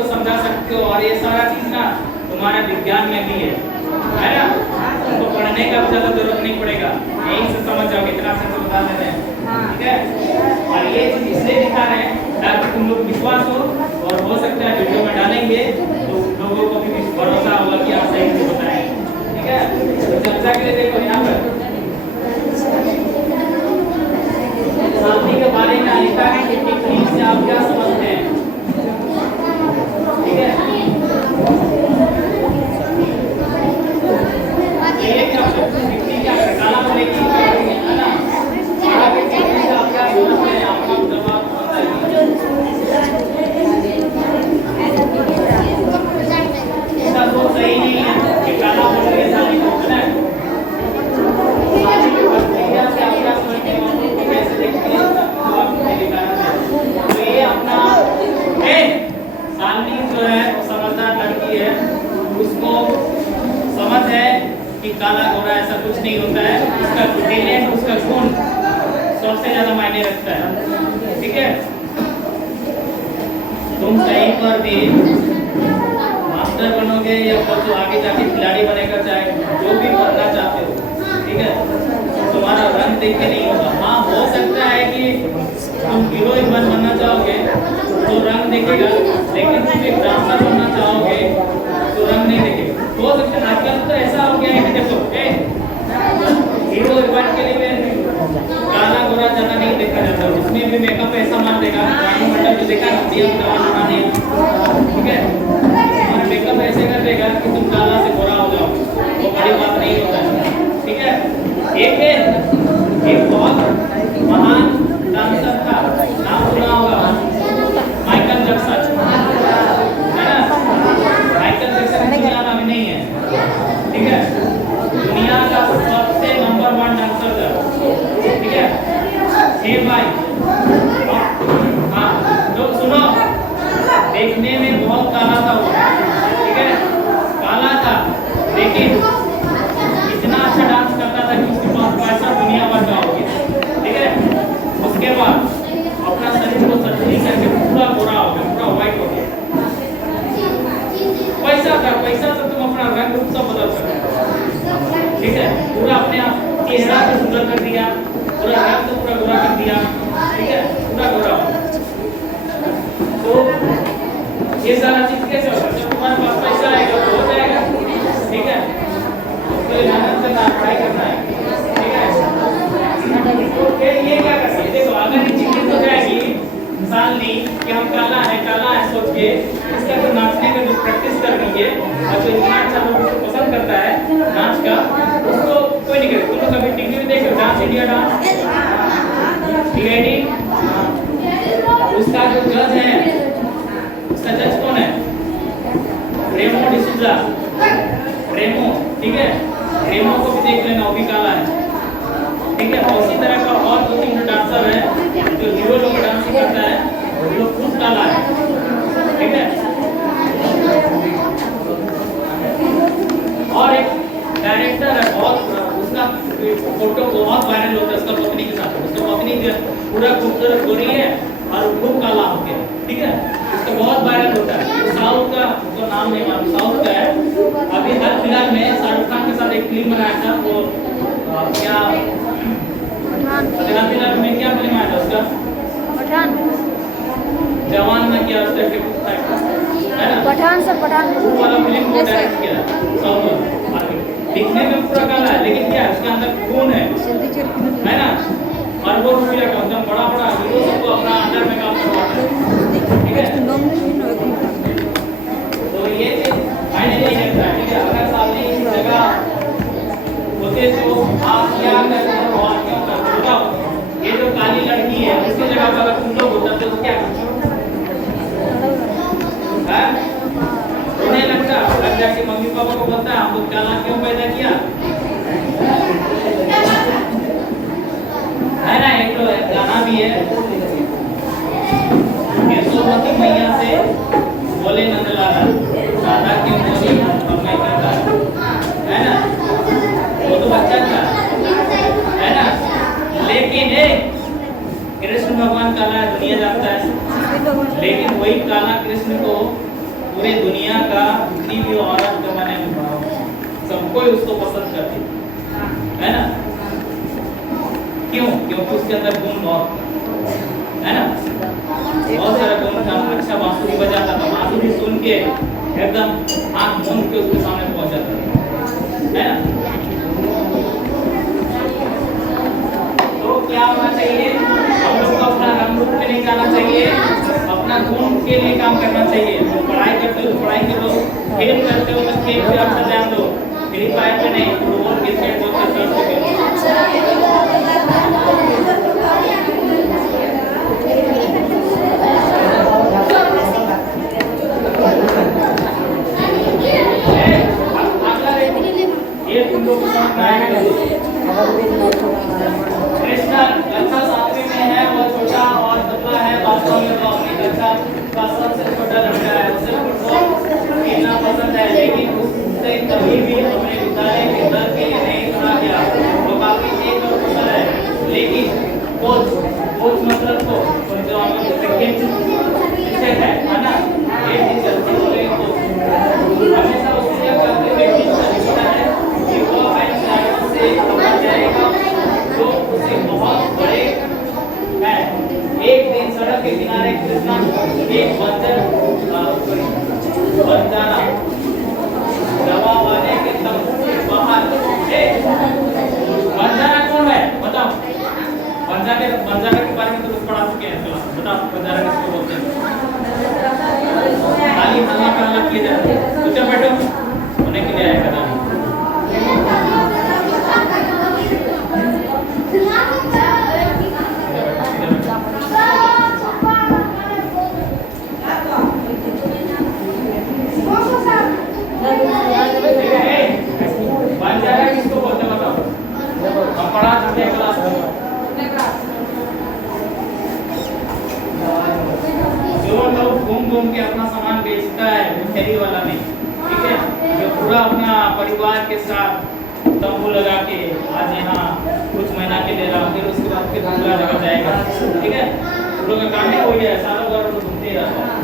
को समझा सकते हो। और ये सारा चीज ना तुम्हारे विज्ञान में भी है ना, तुमको पढ़ने का भी ज़्यादा जरूरत नहीं पड़ेगा, यहीं से समझ जाओगे, इतना से बता देते हैं, ठीक है। और ये चीज इसलिए दिखा रहे हैं ताकि तुम लोग विश्वास हो, और हो सकता है वीडियो में डालेंगे तो लोगों को भी भरोसा होगा कि आप सही से बताएं, ठीक है। तो चर्चा के लिए देखो यहाँ पर शांति के बारे में आहिता है कि टेक्निक से आप क्या समझते हैं, ठीक है। ये क्या टेक्निक क्या काला बोले की है ना, काला के टेक्निक से आप क्या समझते हैं, आपका जवाब बताइए। इसका तो सही नहीं है कि काला बोले के साथ नहीं होता है। तो ये अपना सालनी जो है समझदार लड़की है, उसको समझ है कि काला गोरा ऐसा कुछ नहीं होता है, उसका टैलेंट उसका गुण सबसे ज्यादा मायने रखता है, ठीक है। तुम कहीं पर भी मास्टर बनोगे या तो आगे जाके खिलाड़ी बनेगा, चाहे जो भी बनना चाहते हो, ठीक है, तुम्हारा रंग देख के नहीं होगा। हाँ, हो सकता है कि तुम हीरोइन बनना चाहोगे तो रंग देखेगा, लेकिन तुम एक डांसर बनना चाहोगे तो रंग नहीं देखेगा। हो सकता है आजकल तो ऐसा हो गया है कि देखो हीरो हीरोइन के लिए काला गोरा ज्यादा नहीं देखा जाता, उसमें भी मेकअप ऐसा मार देगा, मंडल जो देखा ना ठीक है, और मेकअप ऐसे कर देगा कि तुम काला से गोरा हो जाओ, वो बड़ी बात नहीं होता है, ठीक है। एक बहुत महान डांसर था, नाम सुना होगा, माइकल जैक्सन, है ना। माइकल जैक्सन दुनिया में नहीं है, ठीक है, दुनिया का सबसे नंबर 1 डांसर था, ठीक है। हे भाई, हाँ तो सुनो, देखने में बहुत काला था वो, ठीक है, काला था, लेकिन इतना अच्छा डांस करता था कि उसके पास पैसा दुनिया भर का हो गया, ठीक है। उसके बाद अपना शरीर को सर्जरी करके पूरा गोरा हो गया, पूरा व्हाइट हो गया। पैसा था, पैसा से तुम अपना रंग रूप सब बदल सकते हो, ठीक है। पूरा अपने आप चेहरा को सुंदर कर दिया, पूरा रंग से पूरा गोरा कर दिया, ठीक है, पूरा गोरा। तो ये सारा चीज कैसे होगा, जब तुम्हारे पास पैसा आएगा तो हो जाएगा, ठीक है। तो मेहनत करना, पढ़ाई करना है, ठीक है। तो फिर ये क्या कर सकते, देखो अगर ये चीज हो जाएगी सालनी कि हम काला है सोच के, इसका तो नाचने का जो प्रैक्टिस कर रही है और जो इतना अच्छा लोगों को पसंद करता है नाच का, उसको कोई नहीं करे। तुम लोग कभी टीवी में देखो डांस इंडिया डांस, डीआईडी, उसका जो जज है, उसका जज कौन है, रेमो डिसूजा, रेमो, ठीक है। रेमो को भी देख लेना, वो भी काला है, ठीक है। और इसी तरह का और 2-3 डांसर है जो हीरो लोग डांस करता है, वो लोग खुद काला है, ठीक है। और एक डायरेक्टर है, बहुत उसका फोटो बहुत वायरल होता है उसका पत्नी के साथ, उसका पत्नी पूरा खूबसूरत गोरी है और खूब काला हो गया, ठीक है, उसका बहुत वायरल होता है। साउथ का, उसका नाम नहीं मालूम, साउथ का है। अभी हाल फिलहाल में शाहरुख खान के साथ एक फिल्म बनाया था, वो क्या फिलहाल में क्या फिल्म आया था उसका, पठान, जवान में क्या उसका है ना, पठान सर, पठान वाला फिल्म को डायरेक्ट किया साउथ में। दिखने में पूरा काला है, लेकिन क्या है उसके अंदर खून है ना। और वो रुपया का एकदम बड़ा बड़ा हीरो सबको अपना अंडर में काम करवाता है, ठीक है। तो ये मायने नहीं रखता है, ठीक है। अगर सामने इस जगह होते तो आप क्या करते हो और क्यों करते हो, ये जो काली लड़की है उसकी जगह पर अगर तुम लोग होता तो क्या करते, उन्हें लगता लग जाके मम्मी पापा को बोलता है हमको काला क्यों पैदा किया, है ना। एक तो गाना भी है, यशोमती मैया से बोले नंदलाला राधा क्यों बोली अब मैं करता, है ना। वो तो बच्चा था, है ना। लेकिन कृष्ण भगवान काला दुनिया जानता है, लेकिन वही काला कृष्ण को पूरे दुनिया का किसी भी औरत जो मैंने सबको ही उसको पसंद करती है ना। क्यों? क्योंकि उसके अंदर गुण बहुत है ना, बहुत सारा गुण था। अच्छा बांसुरी बजाता था, बांसुरी सुन के एकदम आँख मूंद के उसके सामने पहुंच जाता था, है ना। तो क्या होना चाहिए, हम लोग को अपना रंग रूप पे नहीं जाना चाहिए, अपना गुण के लिए काम करना चाहिए। तो पढ़ाई करते हो तो पढ़ाई करो, खेल करते हो तो खेल पे अच्छा ध्यान दो, फ्री फायर पे नहीं, फुटबॉल क्रिकेट बहुत कर सके। ये तुम लोग समझ में आएगा। कृष्णा कक्षा 7वीं में है, वो छोटा और पतला है, वास्तव में वो अपनी कक्षा का सबसे छोटा लड़का है। उसे फुटबॉल खेलना पसंद है, लेकिन उससे कभी भी अपने विद्यालय के दल के लिए नहीं चुना गया। वो काफी तेज और कुशल है, लेकिन कोच मतलब को जो हम लोग शिक्षक है ना, ये चीज जल्दी हो गई तो हमेशा उससे यह करते हुए टीचर है कि वो अपने से अपना जाएगा तो उसे बहुत बड़े है। एक दिन सड़क के किनारे कृष्णा एक बंजारा दवा वाले के बाहर, बंजारा कौन है बताओ? बंजारा के बारे में तो कुछ पढ़ा चुके हैं, बताओ बंजारा किसको बोलते हैं? खाली हल्ला का हल्ला किया जाता है, तो जब बैठो होने के लिए आएगा ना। बंजारा किसको बोलते हैं बताओ? हम पढ़ा चुके हैं क्लास में। जो लोग घूम के अपना सामान बेचता है, वो फेरी वाला नहीं, ठीक है। जो पूरा अपना परिवार के साथ तंबू लगा के आज यहाँ कुछ महीना के लिए रहा, फिर उसके बाद फिर दूसरा जगह जाएगा, ठीक है। उन लोगों का काम है वही है, सालों भर वो घूमते रहता है,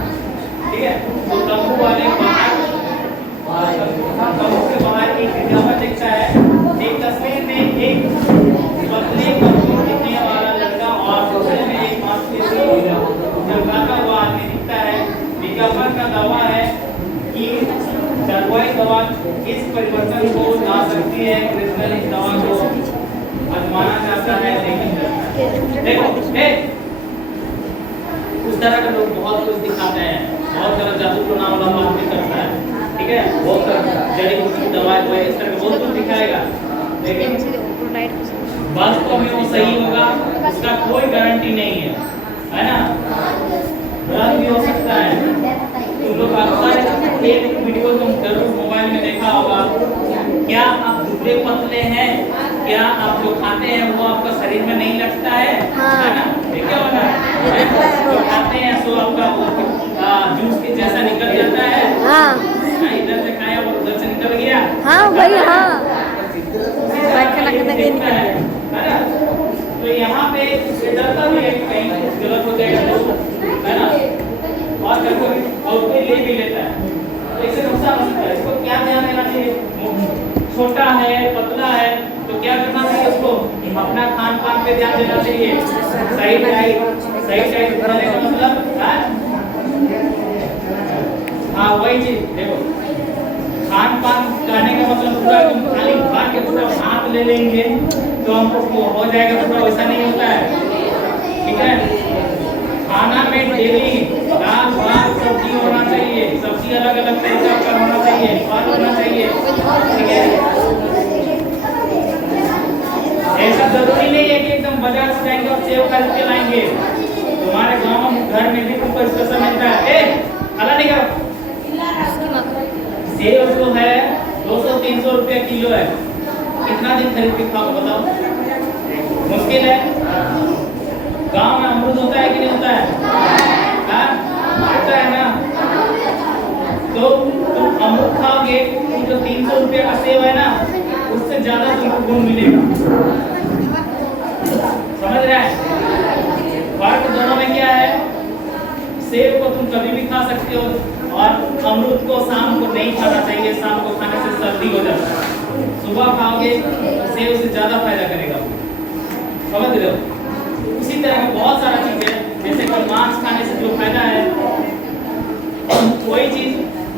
ठीक है। तो तंबू वाले बाहर, तंबू के बाहर एक विज्ञापन दिखता है, एक तस्वीर में एक पतले कमजोर दिखने वाला लड़का और दूसरे में एक मांसपेशी जमकाता हुआ आदमी दिखता है। विज्ञापन का दावा है कि दवाई दवा इस परिवर्तन को ला सकती है। कृष्ण इस दवा को आजमाना चाहता है, लेकिन देखो उस तरह के लोग बहुत कुछ दिखाते हैं, बहुत तरह जादू टोना वाला बात भी करता है, ठीक है। बहुत जड़ी बूटी दवा इस तरह बहुत कुछ दिखाएगा, लेकिन वास्तव में वो सही होगा उसका कोई गारंटी नहीं है ना। गलत भी हो सकता है। तुम लोग अक्सर एक वीडियो तुम जरूर मोबाइल में देखा होगा, क्या आप दुबले पतले हैं, क्या आप जो खाते हैं वो आपका शरीर में नहीं लगता है, है ना? देखा होगा जो खाते हैं सो आपका जूस के जैसा निकल जाता है। इधर से खाया और उधर से निकल गया। हाँ भाई हाँ, तो यहाँ पे डरता भी है कहीं कुछ गलत हो जाएगा, है ना। और कभी कभी ले भी लेता है, तो इससे नुकसान हो सकता है। इसको क्या ध्यान देना चाहिए? छोटा है, पतला है, तो क्या करना चाहिए? उसको अपना खान पान पे ध्यान देना चाहिए। सही डाइट खाने का मतलब हाँ वही चीज देखो, खान पान खाने का मतलब पूरा खाली भात के पूरा भात ले लेंगे तो हमको हो जाएगा पूरा, वैसा नहीं होता है, ठीक है। खाना में डेली दाल भात सब्जी होना चाहिए, सब्जी अलग अलग तरीका का होना चाहिए, फल होना चाहिए, ठीक है। ऐसा जरूरी नहीं है कि एकदम बाजार से जाएंगे और सेव खरीद के लाएंगे। तुम्हारे गाँव में घर में भी तुमको स्पेशल मिलता है, हला नहीं करो। सेव जो है 200-300 रुपया किलो है, कितना दिन खरीद के खाओ बताओ? मुश्किल है। गांव में अमरूद होता है कि नहीं होता है? होता है ना। तो तुम अमरूद खाओगे तो जो 300 रुपये का सेव है ना, उससे ज्यादा तुमको गुण मिलेगा। समझ रहे हैं? फर्क दोनों में क्या है? सेव को तुम कभी भी खा सकते हो और अमरूद को शाम को नहीं खाना चाहिए, शाम को खाने से सर्दी हो जाता है। सुबह खाओगे तो सेब से ज़्यादा फायदा करेगा, समझ रहे हो। उसी तरह का बहुत सारा चीज़ है, जैसे कि मांस खाने से जो फायदा है, वही चीज़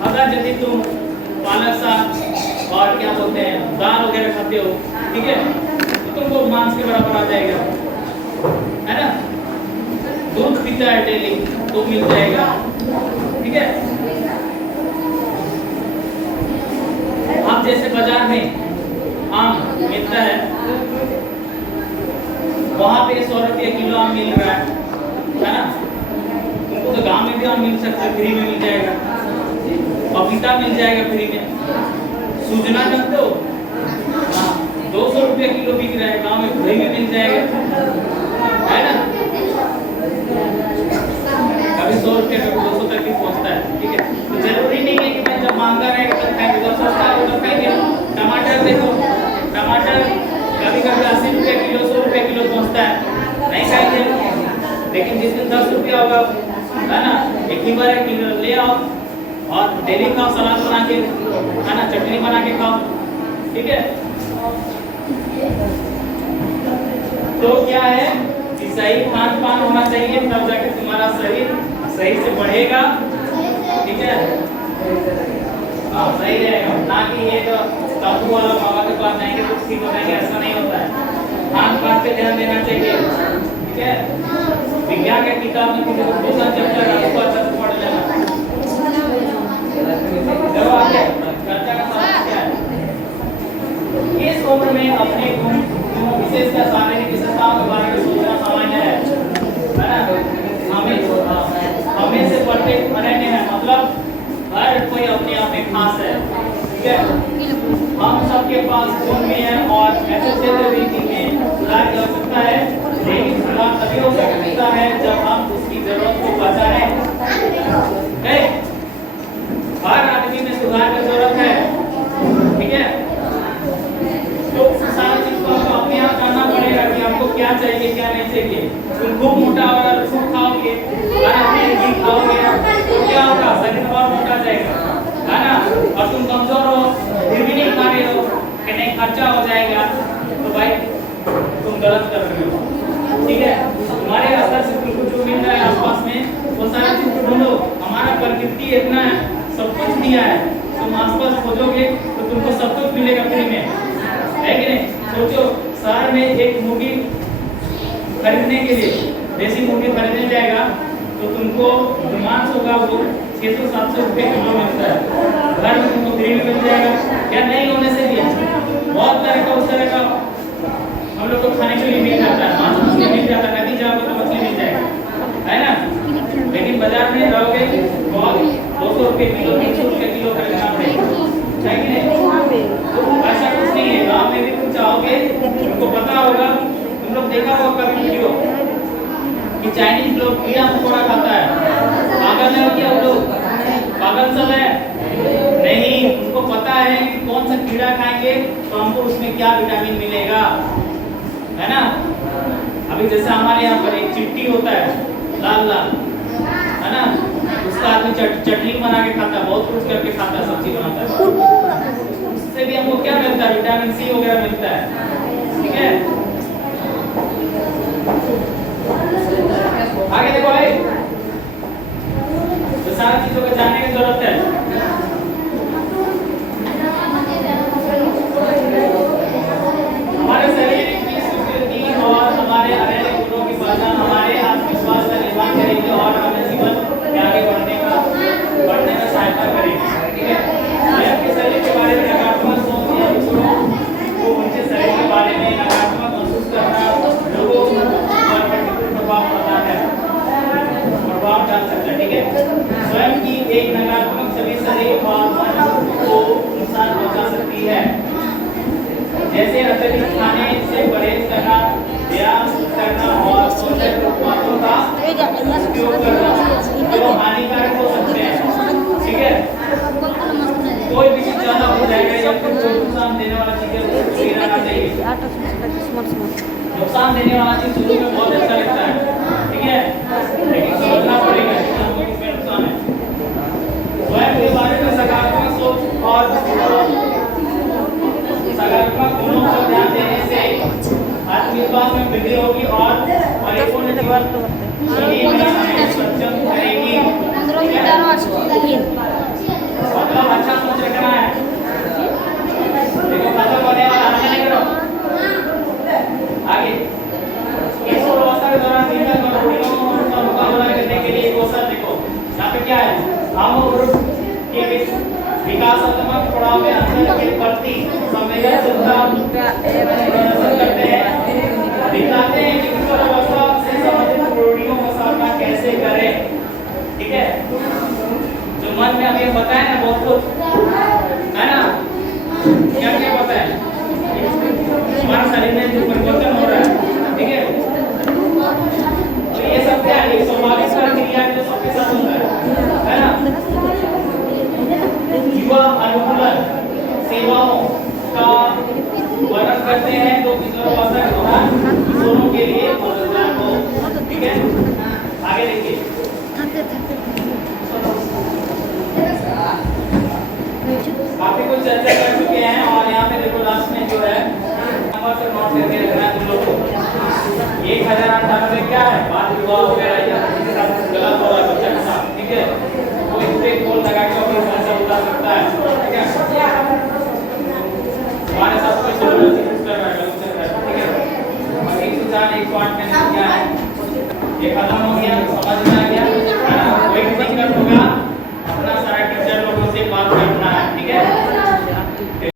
अगर यदि तुम पालक साग और क्या बोलते हैं दाल वगैरह खाते हो, ठीक है, तो तुमको मांस के बराबर आ जाएगा, है ना। दूध पीता है डेली तो मिल जाएगा, ठीक है। आप जैसे बाजार में आम मिलता है, वहाँ पे 100 रुपये किलो आम मिल रहा है ना। तुमको तो गांव में भी आम मिल सकता है, फ्री में मिल जाएगा। पपीता मिल जाएगा फ्री में। सूजना जानते हो, 200 रुपये किलो बिक रहा है, गांव में फ्री में मिल जाएगा, है ना। कभी 100 रुपये कभी 200 तक भी पहुंचता है, ठीक है। तो जरूरी नहीं है कि मैं जब महंगा रहेगा तब खाएंगे, जब सस्ता होगा तब खाएंगे। टमाटर देखो, टमाटर कभी कभी 80 रुपये किलो 100 रुपये किलो पहुंचता है, नहीं खाएंगे। लेकिन जिस दिन 10 रुपया होगा, है ना, एक ही बार 1 किलो ले आओ और डेली खाओ, सलाद बना के, है ना, चटनी बना के खाओ, ठीक है। तो क्या है कि सही खान पान होना चाहिए, तब जाके तुम्हारा शरीर सही से बढ़ेगा, ठीक है। हाँ सही रहेगा, ना कि ये जो तंबू वाला बाबा के पास जाएंगे कुछ ठीक हो जाएंगे, ऐसा नहीं होता है। खान पान पे ध्यान देना चाहिए, ठीक है। विज्ञान के किताब में किसी को क्वेश्चन चैप्टर है उसको अच्छा से पढ़ लेना। चलो आगे चर्चा का सवाल क्या है। इस उम्र में अपने गुण विशेषता शारीरिक विशेषताओं के बारे में सोचना सामान्य है ना। हमें से बढ़ते अनन्य है, मतलब हर कोई अपने आप में खास है, ठीक है। हम सबके पास गुण भी है और ऐसे क्षेत्र भी जिनमें सुधार की आवश्यकता है, लेकिन सुधार तभी हो सकता है जब हम उसकी जरूरत को पहचानें। हर आदमी में सुधार की जरूरत है, ठीक है। तो सारी चीज को आपको अपने आप जानना पड़ेगा कि आपको क्या चाहिए क्या नहीं चाहिए। तुम खूब मोटा और खूब खाओगे और अपने घी खाओगे तो क्या होगा, शरीर और मोटा जाएगा, है ना। और तुम कमजोर हो फिर भी नहीं खा रहे हो कि नहीं खर्चा हो जाएगा, तो भाई तुम गलत कर रहे हो, ठीक है। तुम्हारे असर से तुमको जो मिल रहा है आसपास में वो सारा चीज को ढूंढो। हमारा प्रकृति इतना सब कुछ दिया है, तुम आसपास खोजोगे तो तुमको सब कुछ मिलेगा फ्री में, है कि नहीं। सोचो शहर में एक मुर्गी खरीदने के लिए, देसी मुर्गी खरीदने जाएगा तो तुमको मांस होगा वो 600-700 रुपये किलो मिलता है, घर में तुमको फ्री में मिल जाएगा। क्या नहीं होने से भी बहुत तरह का उस तरह का हम लोग को खाने के लिए मिल जाता है, मांस मछली मिल जाता है, नदी जाओगे तो मछली मिल जाएगा, है ना। लेकिन बाजार में रहोगे बहुत 200 रुपये किलो 300 रुपये किलो खरीदना पड़ेगा, है कि नहीं। ऐसा कुछ नहीं है, गाँव में भी तुम चाहोगे, तुमको पता होगा, तुम लोग देखा होगा कभी वीडियो कि चाइनीज लोग कीड़ा मकोड़ा खाता है, पागल है क्या वो लोग, पागल सब है नहीं। उनको पता है कि कौन सा कीड़ा खाएंगे तो हमको उसमें क्या विटामिन मिलेगा, है ना। अभी जैसे हमारे यहाँ पर एक चिट्टी होता है लाल लाल, है ना, उसका आदमी चटनी बना के खाता है, बहुत कुछ करके खाता है, सब्जी बनाता है, उससे भी हमको क्या मिलता है, विटामिन सी वगैरह मिलता है, ठीक है। आगे देखो भाई, तो सारी चीजों को जानने की जरूरत है। हमारे शरीर की स्वीकृति और हमारे अनैतिक गुणों की पहचान हमारे आत्मविश्वास का निर्माण करेगी और हमें जीवन में आगे बढ़ने में सहायता करेगी, ठीक है। अपने शरीर के बारे में नकारात्मक सोच या विचारों को उनके शरीर के बारे में नकारात्मक महसूस करना लोगों पर प्रतिकूल प्रभाव पड़ता है, प्रभाव डाल सकता है, ठीक है। स्वयं की एक नकारात्मक छवि शरीर और मन को नुकसान पहुंचा सकती है, जैसे अत्यधिक खाने से परहेज करना, व्यायाम करना और पोषक उत्पादों का उपयोग करना जो हानिकारक हो सकते हैं, ठीक है। कोई भी चीज ज्यादा हो जाएगा या फिर कोई नुकसान देने वाला चीज है उसको गिराना चाहिए। नुकसान देने वाला चीज शुरू में बहुत अच्छा लगता है, ठीक है, लेकिन समझना पड़ेगा कि हमको किसमें नुकसान है। और सकारात्मक गुणों पर ध्यान देने से आत्मविश्वास में वृद्धि होगी और परिपूर्ण जीवन जीने में हमें सक्षम करेगी। मतलब अच्छा सोच रखना है। देखो खत्म होने वाला आगे नहीं करो आगे। इस अवस्था के दौरान नियंत्रण कमजोरियों का मुकाबला करने के लिए कौशल देखो यहाँ पे क्या है, हम के विकासात्मक पड़ाव में अंतर के प्रति संवेदनशीलता करते हैं, दिखाते हैं कि किस अवस्था से संबंधित त्रुटियों का सामना कैसे करें। ठीक है, जो मन में हमें पता है ना बहुत कुछ है ना, क्या क्या पता है, हमारे शरीर में जो परिवर्तन हो रहा है। ठीक है, तो ये सब क्या है, एक स्वाभाविक प्रक्रिया है जो सबके साथ होता है ना। युवा अनुकूलन सेवाओं का वर्णन करते हैं जो किशोरावस्था के दौरान किशोरों के लिए मददगार हो। ठीक है, आगे देखिए। काफी कुछ चर्चा कर चुके हैं और यहाँ पे देखो लास्ट में जो है नंबर से नोट करके रखना है तुम लोग को। 1098 क्या है, बाल विवाह वगैरह या किसी के साथ गलत हो रहा है बच्चा के साथ। ठीक है, वो इस पे कॉल लगा के अपनी समस्या बता सकता है। ठीक है, हमारे साथ कोई जरूरत नहीं कर रहा है। ठीक है, 104 108 में क्या है, ये खत्म हो गया, समझ में